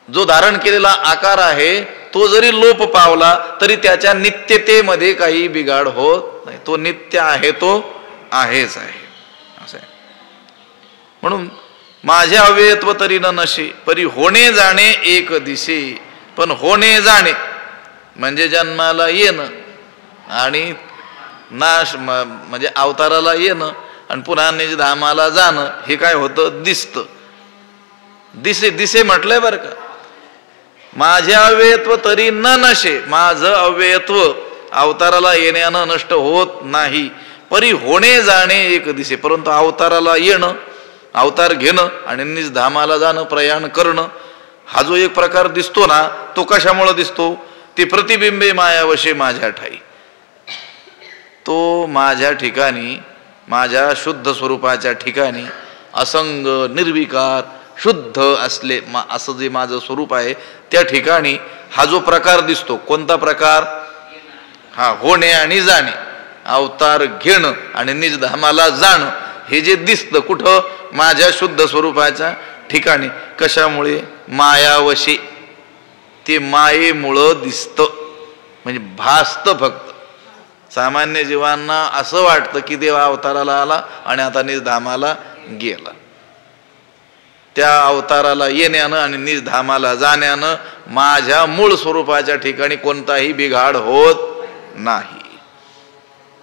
जो धारण केलेला आकार आहे तो जरी लोप पावला तरी त्याच्या नित्यतेमध्ये काही बिघाड होत नाही. तो नित्य आहे, तो आहेच आहे असं आहे. म्हणून माझे अव्ययत्व तरी न नशे, परी होणे जाणे एक दिसे. पण होणे जाणे म्हणजे जन्माला येणं आणि नाश म्हणजे अवताराला येणं आणि पुन्हा निजधामाला जाणं, हे काय होतं? दिसतं. दिसे दिसे म्हटलंय बरं का. माझे अव्ययत्व तरी न नशे, माझं अव्ययत्व अवताराला येण्यानं नष्ट होत नाही. परी होणे जाणे एक दिसे, परंतु अवताराला येणं, अवतार घेणं आणि निजधामाला जाणं, प्रयाण करणं, हा जो एक प्रकार दिसतो ना, तो कशामुळे दिसतो? ते प्रतिबिंबे मायावशे माझ्या ठाई. तो माझ्या ठिकाणी, माझ्या शुद्ध स्वरूपाच्या ठिकाणी असंग निर्विकार शुद्ध असले असं जे माझं स्वरूप आहे त्या ठिकाणी हा जो प्रकार दिसतो. कोणता प्रकार? हा होणे आणि जाणे, अवतार घेणं आणि निजधामाला जाणं, हे जे दिसतं कुठं? माझ्या शुद्ध स्वरूपाच्या ठिकाणी. कशामुळे? मायावशे, ते मायेमुळं दिसतं, म्हणजे भासतं फक्त. सामान्य जीवांना असं वाटतं की देव अवताराला आला आणि आता निजधामाला गेला. त्या अवताराला येण्यानं आणि निजधामाला जाण्यानं माझ्या मूळ स्वरूपाच्या ठिकाणी कोणताही बिघाड होत नाही.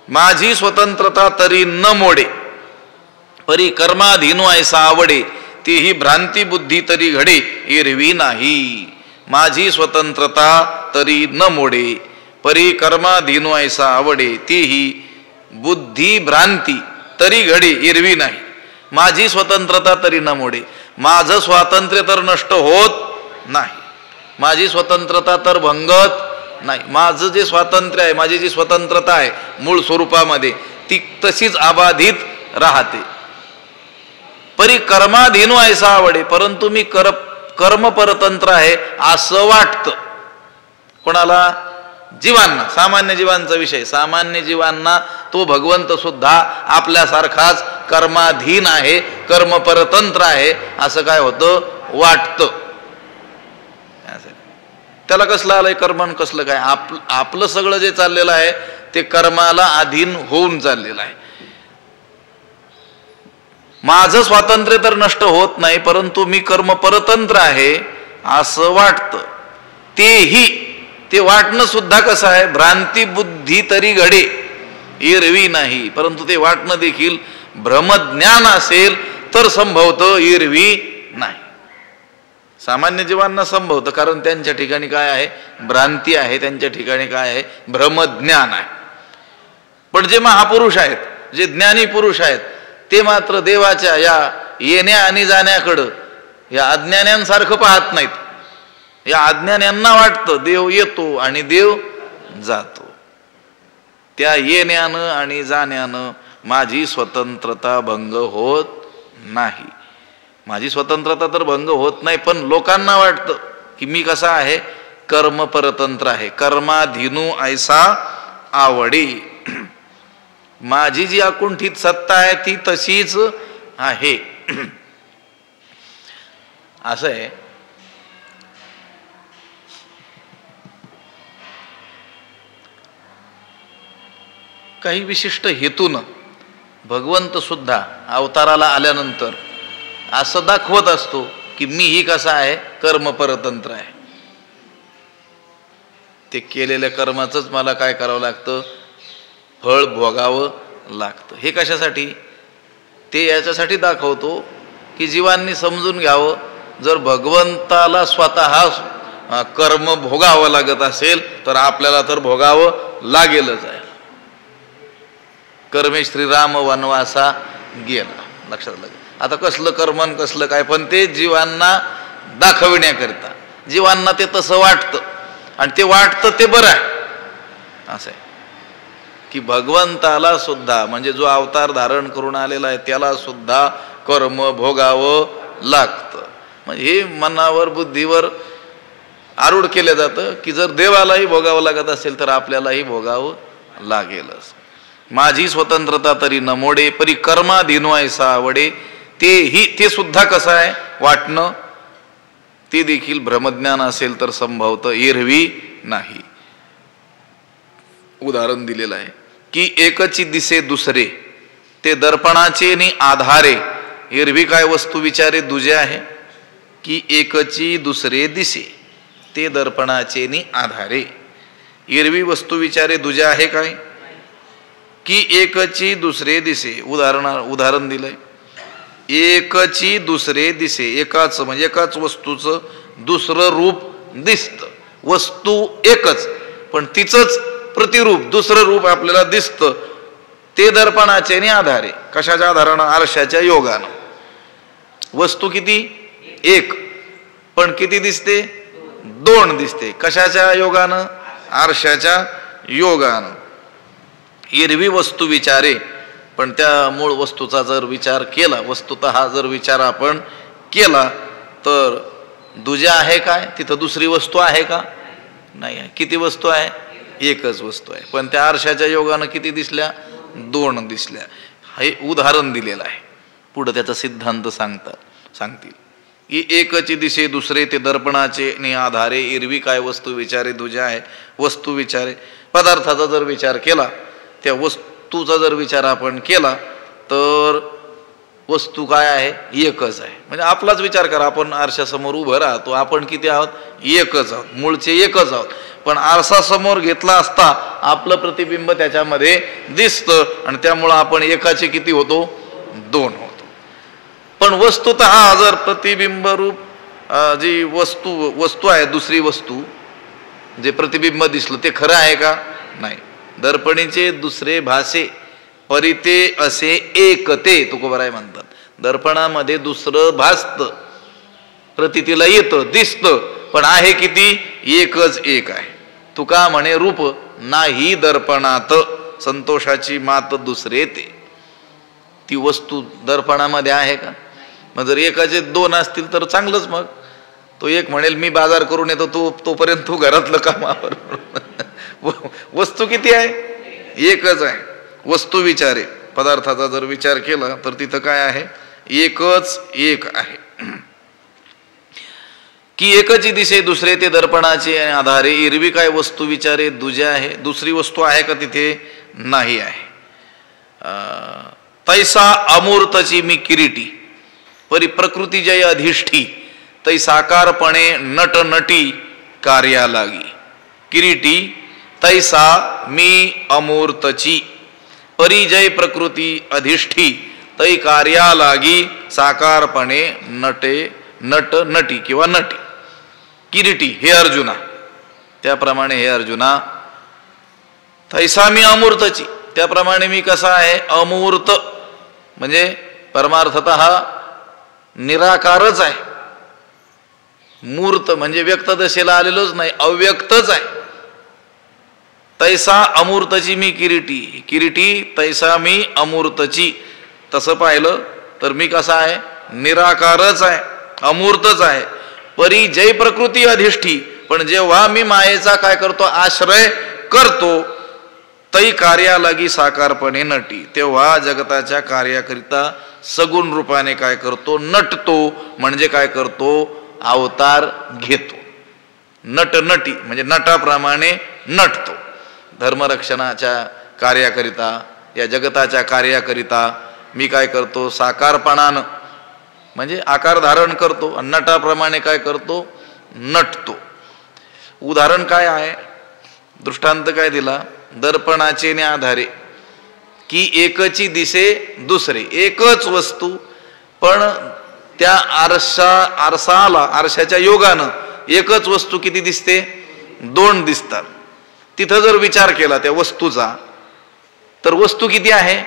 माझी स्वतंत्रता तरी न मोडे, परी कर्माधीनो ऐसा आवडे, तेही भ्रांती बुद्धी तरी घडे एरवी नाही. माझी स्वतंत्रता तरी न मोडे, परी कर्माधीनो ऐसा आवडे, तेही बुद्धी भ्रांती तरी घडे एरवी नाही. माझी स्वतंत्रता तरी न मोडे, माझं स्वातंत्र्य तर नष्ट होत नाही, माझी स्वतंत्रता तर भंगत नाही. माझं जे स्वातंत्र्य आहे, माझी जी स्वतंत्रता आहे मूळ स्वरूपामध्ये, ती तशीच अबाधित राहते. परी कर्माधीनो ऐसा आवडे, परंतु मी कर्मपरतंत्र आहे असं वाटतं. कोणाला? जीवांना, सामान्य जीवांचा विषय. सामान्य जीवांना तो भगवंत सुद्धा आपल्यासारखाच कर्माधीन आहे, कर्मपरतंत्र आहे असं काय होतं? वाटतं. त्याला कसलं आलंय कर्म, कसलं काय? आपलं सगळं जे चाललेलं आहे ते कर्माला अधीन होऊन चाललेलं आहे. माझं स्वातंत्र्य तर नष्ट होत नाही, परंतु मी कर्मपरतंत्र आहे असं वाटतं. तेही, ते वाटणं सुद्धा कसं आहे? भ्रांती बुद्धी तरी घडे एरवी नाही, परंतु ते वाटणं देखील भ्रमज्ञान असेल तर संभवतं, एरवी नाही. सामान्य जीवांना संभवतं, कारण त्यांच्या ठिकाणी काय आहे? भ्रांती आहे. त्यांच्या ठिकाणी काय आहे? भ्रमज्ञान आहे. पण जे महापुरुष आहेत, जे ज्ञानी पुरुष आहेत, ते मात्र देवाच्या या येण्या आणि जाण्याकडं या अज्ञान्यांसारखं पाहत नाहीत. या अज्ञान्यांना वाटतं देव येतो आणि देव जातो. त्या येण्यानं आणि जाण्यानं माझी स्वतंत्रता भंग होत नाही. माझी स्वतंत्रता तर भंग होत नाही, पण लोकांना वाटतं की मी कसा आहे? कर्मपरतंत्र आहे. कर्माधीनो ऐसा आवडे, माझी जी अकुंठित सत्ता आहे ती तशीच आहे. असं आहे. काही विशिष्ट हेतून भगवंत सुद्धा अवताराला आल्यानंतर असं दाखवत असतो की मी ही कसा आहे? कर्मपरतंत्र आहे. ते केलेल्या कर्माचंच मला काय करावं लागतं? फळ भोगावं लागतं. हे कशासाठी? ते याच्यासाठी दाखवतो की जीवांनी समजून घ्यावं, जर भगवंताला स्वतः कर्म भोगावं लागत असेल तर आपल्याला तर भोगावं लागेलच आहे. कर्मे श्रीराम वनवासा गेला, लक्षात लागेल. आता कसलं कर्मन कसलं काय, पण ते जीवांना दाखविण्याकरिता, जीवांना ते तसं वाटतं आणि ते वाटतं ते बरं आहे असं आहे. की भगवंताला सुद्धा म्हणजे जो अवतार धारण करून आलेला आहे त्याला सुद्धा कर्म भोगावं लागतं. म्हणजे हे मनावर बुद्धीवर आरूढ केलं जातं की जर देवालाही भोगावं लागत असेल तर आपल्यालाही भोगावं लागेलच. माझी स्वतंत्रता तरी न मोडे परी कर्माधीनो ऐसा आवडे. ते सुद्धा कसं आहे वाटणं, ते देखील ब्रह्मज्ञान असेल तर संभवतं, एरवी नाही. उदाहरण दिलेलं आहे की एकची दिसे दुसरे ते दर्पणाचे नि आधारे. एरवी काय वस्तू विचारे दुजे आहे की एकची दुसरे दिसे ते दर्पणाचे नि आधारे. एरवी वस्तू विचारे दुजे आहे काय की एकची दुसरे दिसे. उदाहरण दिलंय एकची दुसरे दिसे. एकाच म्हणजे एकाच वस्तूचं दुसरं रूप दिसतं. वस्तू एकच पण तिचंच प्रतिरूप दुसरं रूप आपल्याला दिसतं. ते दर्पणाचे नि आधारे. कशाच्या आधारानं? आरशाच्या योगानं. वस्तू किती? एक पण किती दिसते? दोन दिसते. कशाच्या योगानं? आरशाच्या योगानं. एरवी वस्तू विचारे पण त्या मूळ वस्तूचा जर विचार केला, वस्तुतः जर विचार आपण केला तर दुजा आहे काय? तिथं दुसरी वस्तू आहे का? नाही आहे. किती वस्तू आहे? एकच वस्तू आहे. पण त्या आरशाच्या योगानं किती दिसल्या? दोन दिसल्या. हे उदाहरण दिलेलं आहे. पुढे त्याचा सिद्धांत सांगतील की एकची दिसे दुसरे ते दर्पणाचे नि आधारे. एरवी काय वस्तू विचारे दुजा आहे. वस्तू विचारे पदार्थाचा जर विचार केला, त्या वस्तूचा जर विचार आपण केला तर वस्तू काय आहे? एकच आहे. म्हणजे आपलाच विचार करा, आपण आरशासमोर उभं राहतो, आपण किती आहोत? एकच आहोत, मूळचे एकच आहोत. पण आरसा समोर घेतला असता आपलं प्रतिबिंब त्याच्यामध्ये दिसतं आणि त्यामुळं आपण एकाचे किती होतो? दोन होतो. पण वस्तुतः जर प्रतिबिंब रूप जी वस्तू आहे, दुसरी वस्तू जे प्रतिबिंब दिसलं ते खरं आहे का? नाही. दर्पणीचे दुसरे भासे परिते असे एकते तुकोबराय म्हणतात. दर्पणामध्ये दुसरं भासतं, प्रतितीला येतं, दिसतं, पण आहे किती? एकच एक आहे. तुका म्हणे रूप नाही दर्पणात संतोषाची मात दुसरे ते. ती वस्तू दर्पणामध्ये आहे का? मग जर एकाचे दोन असतील तर चांगलंच. मग तो एक म्हणेल मी बाजार करून येतो, तोपर्यंत तू घरातलं कामावर. वस्तू किती आहे? एकच आहे. वस्तू विचारे पदार्थाचा जर विचार केला तर तिथं काय आहे? एकच एक आहे. की एकची दिसे दुसरे ते दर्पणाचे आधारे. एरवी काय वस्तू विचारे दुजे आहे. दुसरी वस्तू आहे का तिथे? नाही आहे. तैसा अमूर्तची मी किरीटी परी प्रकृती जय अधिष्ठी तै साकारपणे नट नटी कार्या लागी. किरीटी तैसा मी अमूर्तची परिजय प्रकृती अधिष्ठी तै कार्या लागी साकारपणे नट नटी किंवा नटी. किरीटी हे अर्जुना, त्याप्रमाणे हे अर्जुना तैसा मी अमूर्तची, त्याप्रमाणे मी कसा आहे? अमूर्त म्हणजे परमार्थतः निराकारच आहे. मूर्त म्हणजे व्यक्त दशेला आलेलोच नाही, अव्यक्तच आहे. तैसा अमूर्तची मी किरीटी. किरीटी तैसा मी अमूर्तची. तसं पाहिलं तर मी कसा आहे? निराकारच आहे, अमूर्तच आहे. परी जय प्रकृती अधिष्ठी, पण जेव्हा मी मायेचा काय करतो? आश्रय करतो. तै कार्या लागी साकारपणे नटी, तेव्हा जगताच्या कार्याकरिता सगुण रूपाने काय करतो? नटतो. म्हणजे काय करतो? अवतार घेतो. नट नटी म्हणजे नटाप्रमाणे नटतो. धर्मरक्षणाच्या कार्याकरिता, या जगताच्या कार्याकरिता मी काय करतो? साकारपणानं म्हणजे आकार धारण करतो आणि नटाप्रमाणे काय करतो? नटतो. उदाहरण काय आहे? दृष्टांत काय दिला? दर्पणाचे ने आधारे की एकची दिसे दुसरे. एकच वस्तू पण त्या आरशाच्या योगानं एकच वस्तू किती दिसते? दोन दिसतात. तिथं जर विचार केला त्या वस्तूचा तर वस्तू किती आहे?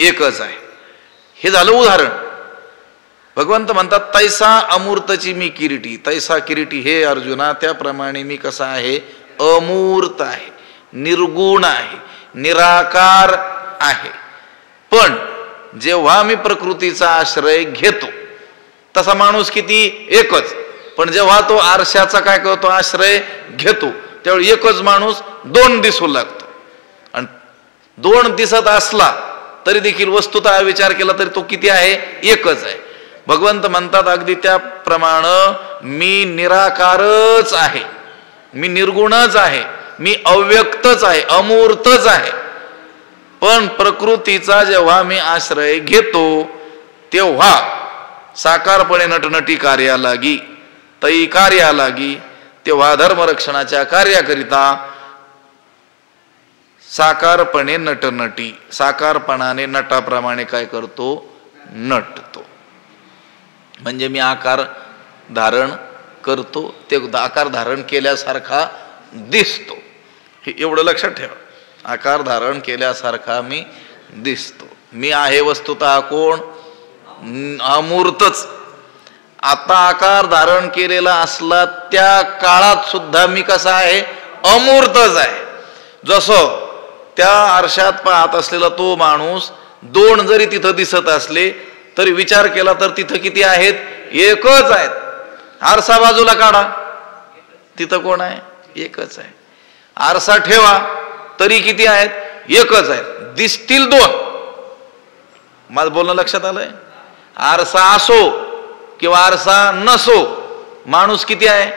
एकच आहे. हे झालं उदाहरण. भगवंत म्हणतात तैसा अमूर्तची मी किरीटी. तैसा किरीटी हे अर्जुना, त्याप्रमाणे मी कसा आहे? अमूर्त आहे, निर्गुण आहे. निराकार आहे. पण जेव्हा मी प्रकृतीचा आश्रय घेतो तसा माणूस किती एकच, पण जेव्हा तो आरशाचा काय करतो आश्रय घेतो त्यावेळी एकच माणूस दोन दिसू लागतो. आणि दोन दिसत असला तरी देखील वस्तुतः विचार केला तरी तो किती आहे एकच आहे. भगवंत म्हणतात अगदी त्याप्रमाणे मी निराकारच आहे, मी निर्गुणच आहे, मी अव्यक्तच आहे, अमूर्तच आहे. पण प्रकृतीचा जेव्हा मी आश्रय घेतो तेव्हा साकारपणे नटनटी कार्या लागी, तई कार्या लागी, तेव्हा धर्मरक्षणाच्या कार्याकरिता साकारपणे नटनटी, साकारपणाने नटाप्रमाणे काय करतो नटतो. म्हणजे मी आकार धारण करतो, ते आकार धारण केल्यासारखा दिसतो. हे एवढं लक्षात ठेवा, आकार धारण केल्यासारखा मी दिसतो. मी आहे वस्तुतः कोण अमूर्तच. आता आकार धारण केलेला असला त्या काळात सुद्धा मी कसा आहे अमूर्तच आहे. जसं त्या आरशात पाहत असलेला तो माणूस दोन जरी तिथं दिसत असले तरी विचार केला तर तिथं किती आहेत एकच आहेत. आरसा बाजूला काढा तिथं कोण आहे एकच आहे. आरसा ठेवा तरी किती आहेत एकच आहेत. दिसतील दोन. माझं बोलणं लक्षात आलंय. आरसा असो किंवा आरसा नसो माणूस किती आहे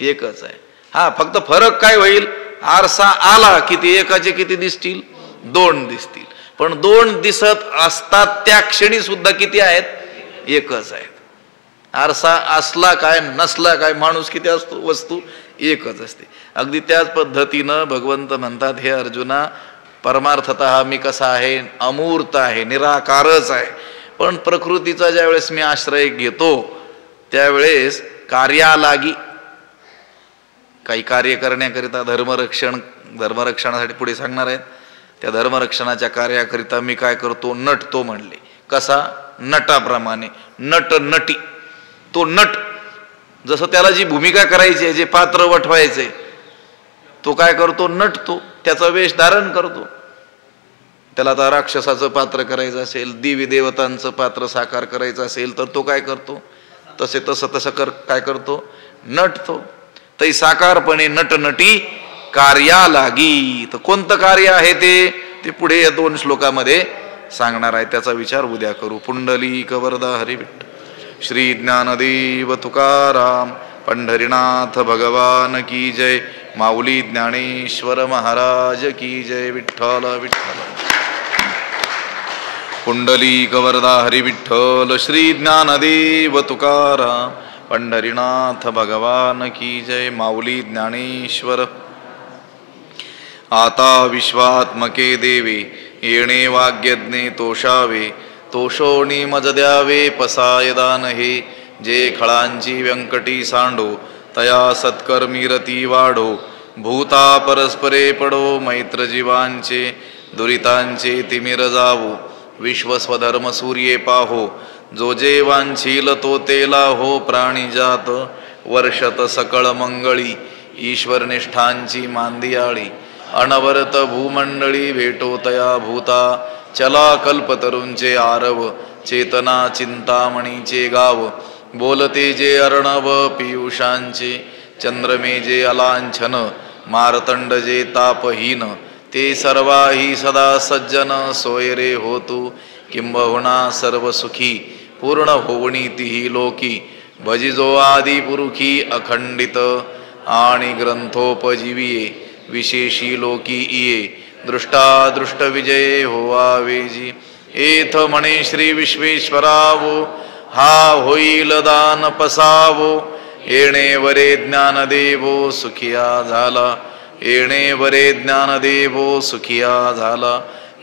एकच आहे. हा फक्त फरक काय होईल, आरसा आला किती एकाचे किती दिसतील दोन दिसतील. पण दोन दिसत असतात त्या क्षणी सुद्धा किती आहेत एकच आहेत. आरसा असला काय नसला काय माणूस किती असतो वस्तू एकच असते. अगदी त्याच पद्धतीनं भगवंत म्हणतात हे अर्जुना परमार्थतः मी कसा आहे अमूर्त आहे, निराकारच आहे. पण प्रकृतीचा ज्यावेळेस मी आश्रय घेतो त्यावेळेस कार्यालागी, काही कार्य करण्याकरिता धर्मरक्षणासाठी पुढे सांगणार आहेत. त्या धर्मरक्षणाच्या कार्याकरिता मी काय करतो नटतो म्हणले. कसा नटाप्रमाणे. नट नटी, तो नट जसं त्याला जी भूमिका करायची आहे, जे पात्र वठवायचे तो काय करतो नटतो, त्याचा वेश धारण करतो. त्याला आता राक्षसाचं पात्र करायचं असेल, देवी देवतांचं पात्र साकार करायचं असेल तर तो काय करतो तसं काय करतो नटतो. तै साकारपणे नटनटी कार्या लागी. तर कोणतं कार्य आहे ते पुढे या 2 श्लोकामध्ये सांगणार आहे. त्याचा विचार उद्या करू. पुंडलिक वरदा हरी विठ्ठल. श्री ज्ञानदेव तुकाराम पंढरीनाथ भगवान की जय. माऊली ज्ञानेश्वर महाराज की जय. विठ्ठल विठ्ठल. पुंडलिक वरदा हरी विठ्ठल. श्री ज्ञानदेव तुकाराम पंढरीनाथ भगवान की जय. माऊली ज्ञानेश्वर. आता विश्वात्मके देवे येणे वाग्यज्ञे तोषावे. तोषोणी मज द्यावे पसाय दान हे. जे खळांची व्यंकटी सांडो तया सत्कर्मी रती वाढो. भूता परस्परे पडो मैत्र जीवांचे. दुरितांचे तिमिर जावो विश्वस्वधर्म सूर्ये पाहो. जो जे वांछील तो तेला हो प्राणी जात. वर्षत सकळ मंगळी ईश्वर निष्ठांची मांदियाळी. अनवरत भूमंडळी भेटो तया भूता. चला कल्पतरूंचे आरव चेतना चिंतामणीचे गाव. बोलते जे अर्णव पियुषांचे. चंद्रमे जे अलांछन मारतंड जे तापहीन. ते सर्वाही सदा सज्जन सोयरे होतु. किंबहुना सर्व सुखी पूर्ण होवणी तिही लोकी. भजिजो आदि पुरुखी अखंडित आणि ग्रंथोपजीविये. विशेषी लोकी इये दृष्टा दृष्ट विजय होवावेजी. एथ म्हणे श्री विश्वेश्वरावो हा होईल दान पसावो. येणे वरे ज्ञानदेवो सुखिया झाला. येणे वरे ज्ञानदेवो सुखिया झाला.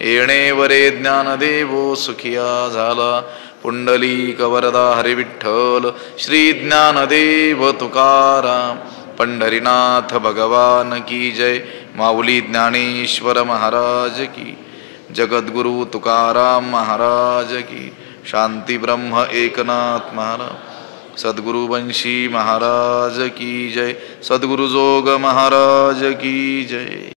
येणे वरे ज्ञानदेवो सुखिया झाला. पुंडलिक वरदा हरी विठ्ठल. श्री ज्ञानदेव तुकाराम पंढरीनाथ भगवान की जय. माऊली ज्ञानेश्वर महाराज की. जगद्गुरु तुकाराम महाराज की. शांती ब्रह्म एकनाथ महाराज. सद्गुरु वंशी महाराज की जय. सद्गुरु जोग महाराज की जय.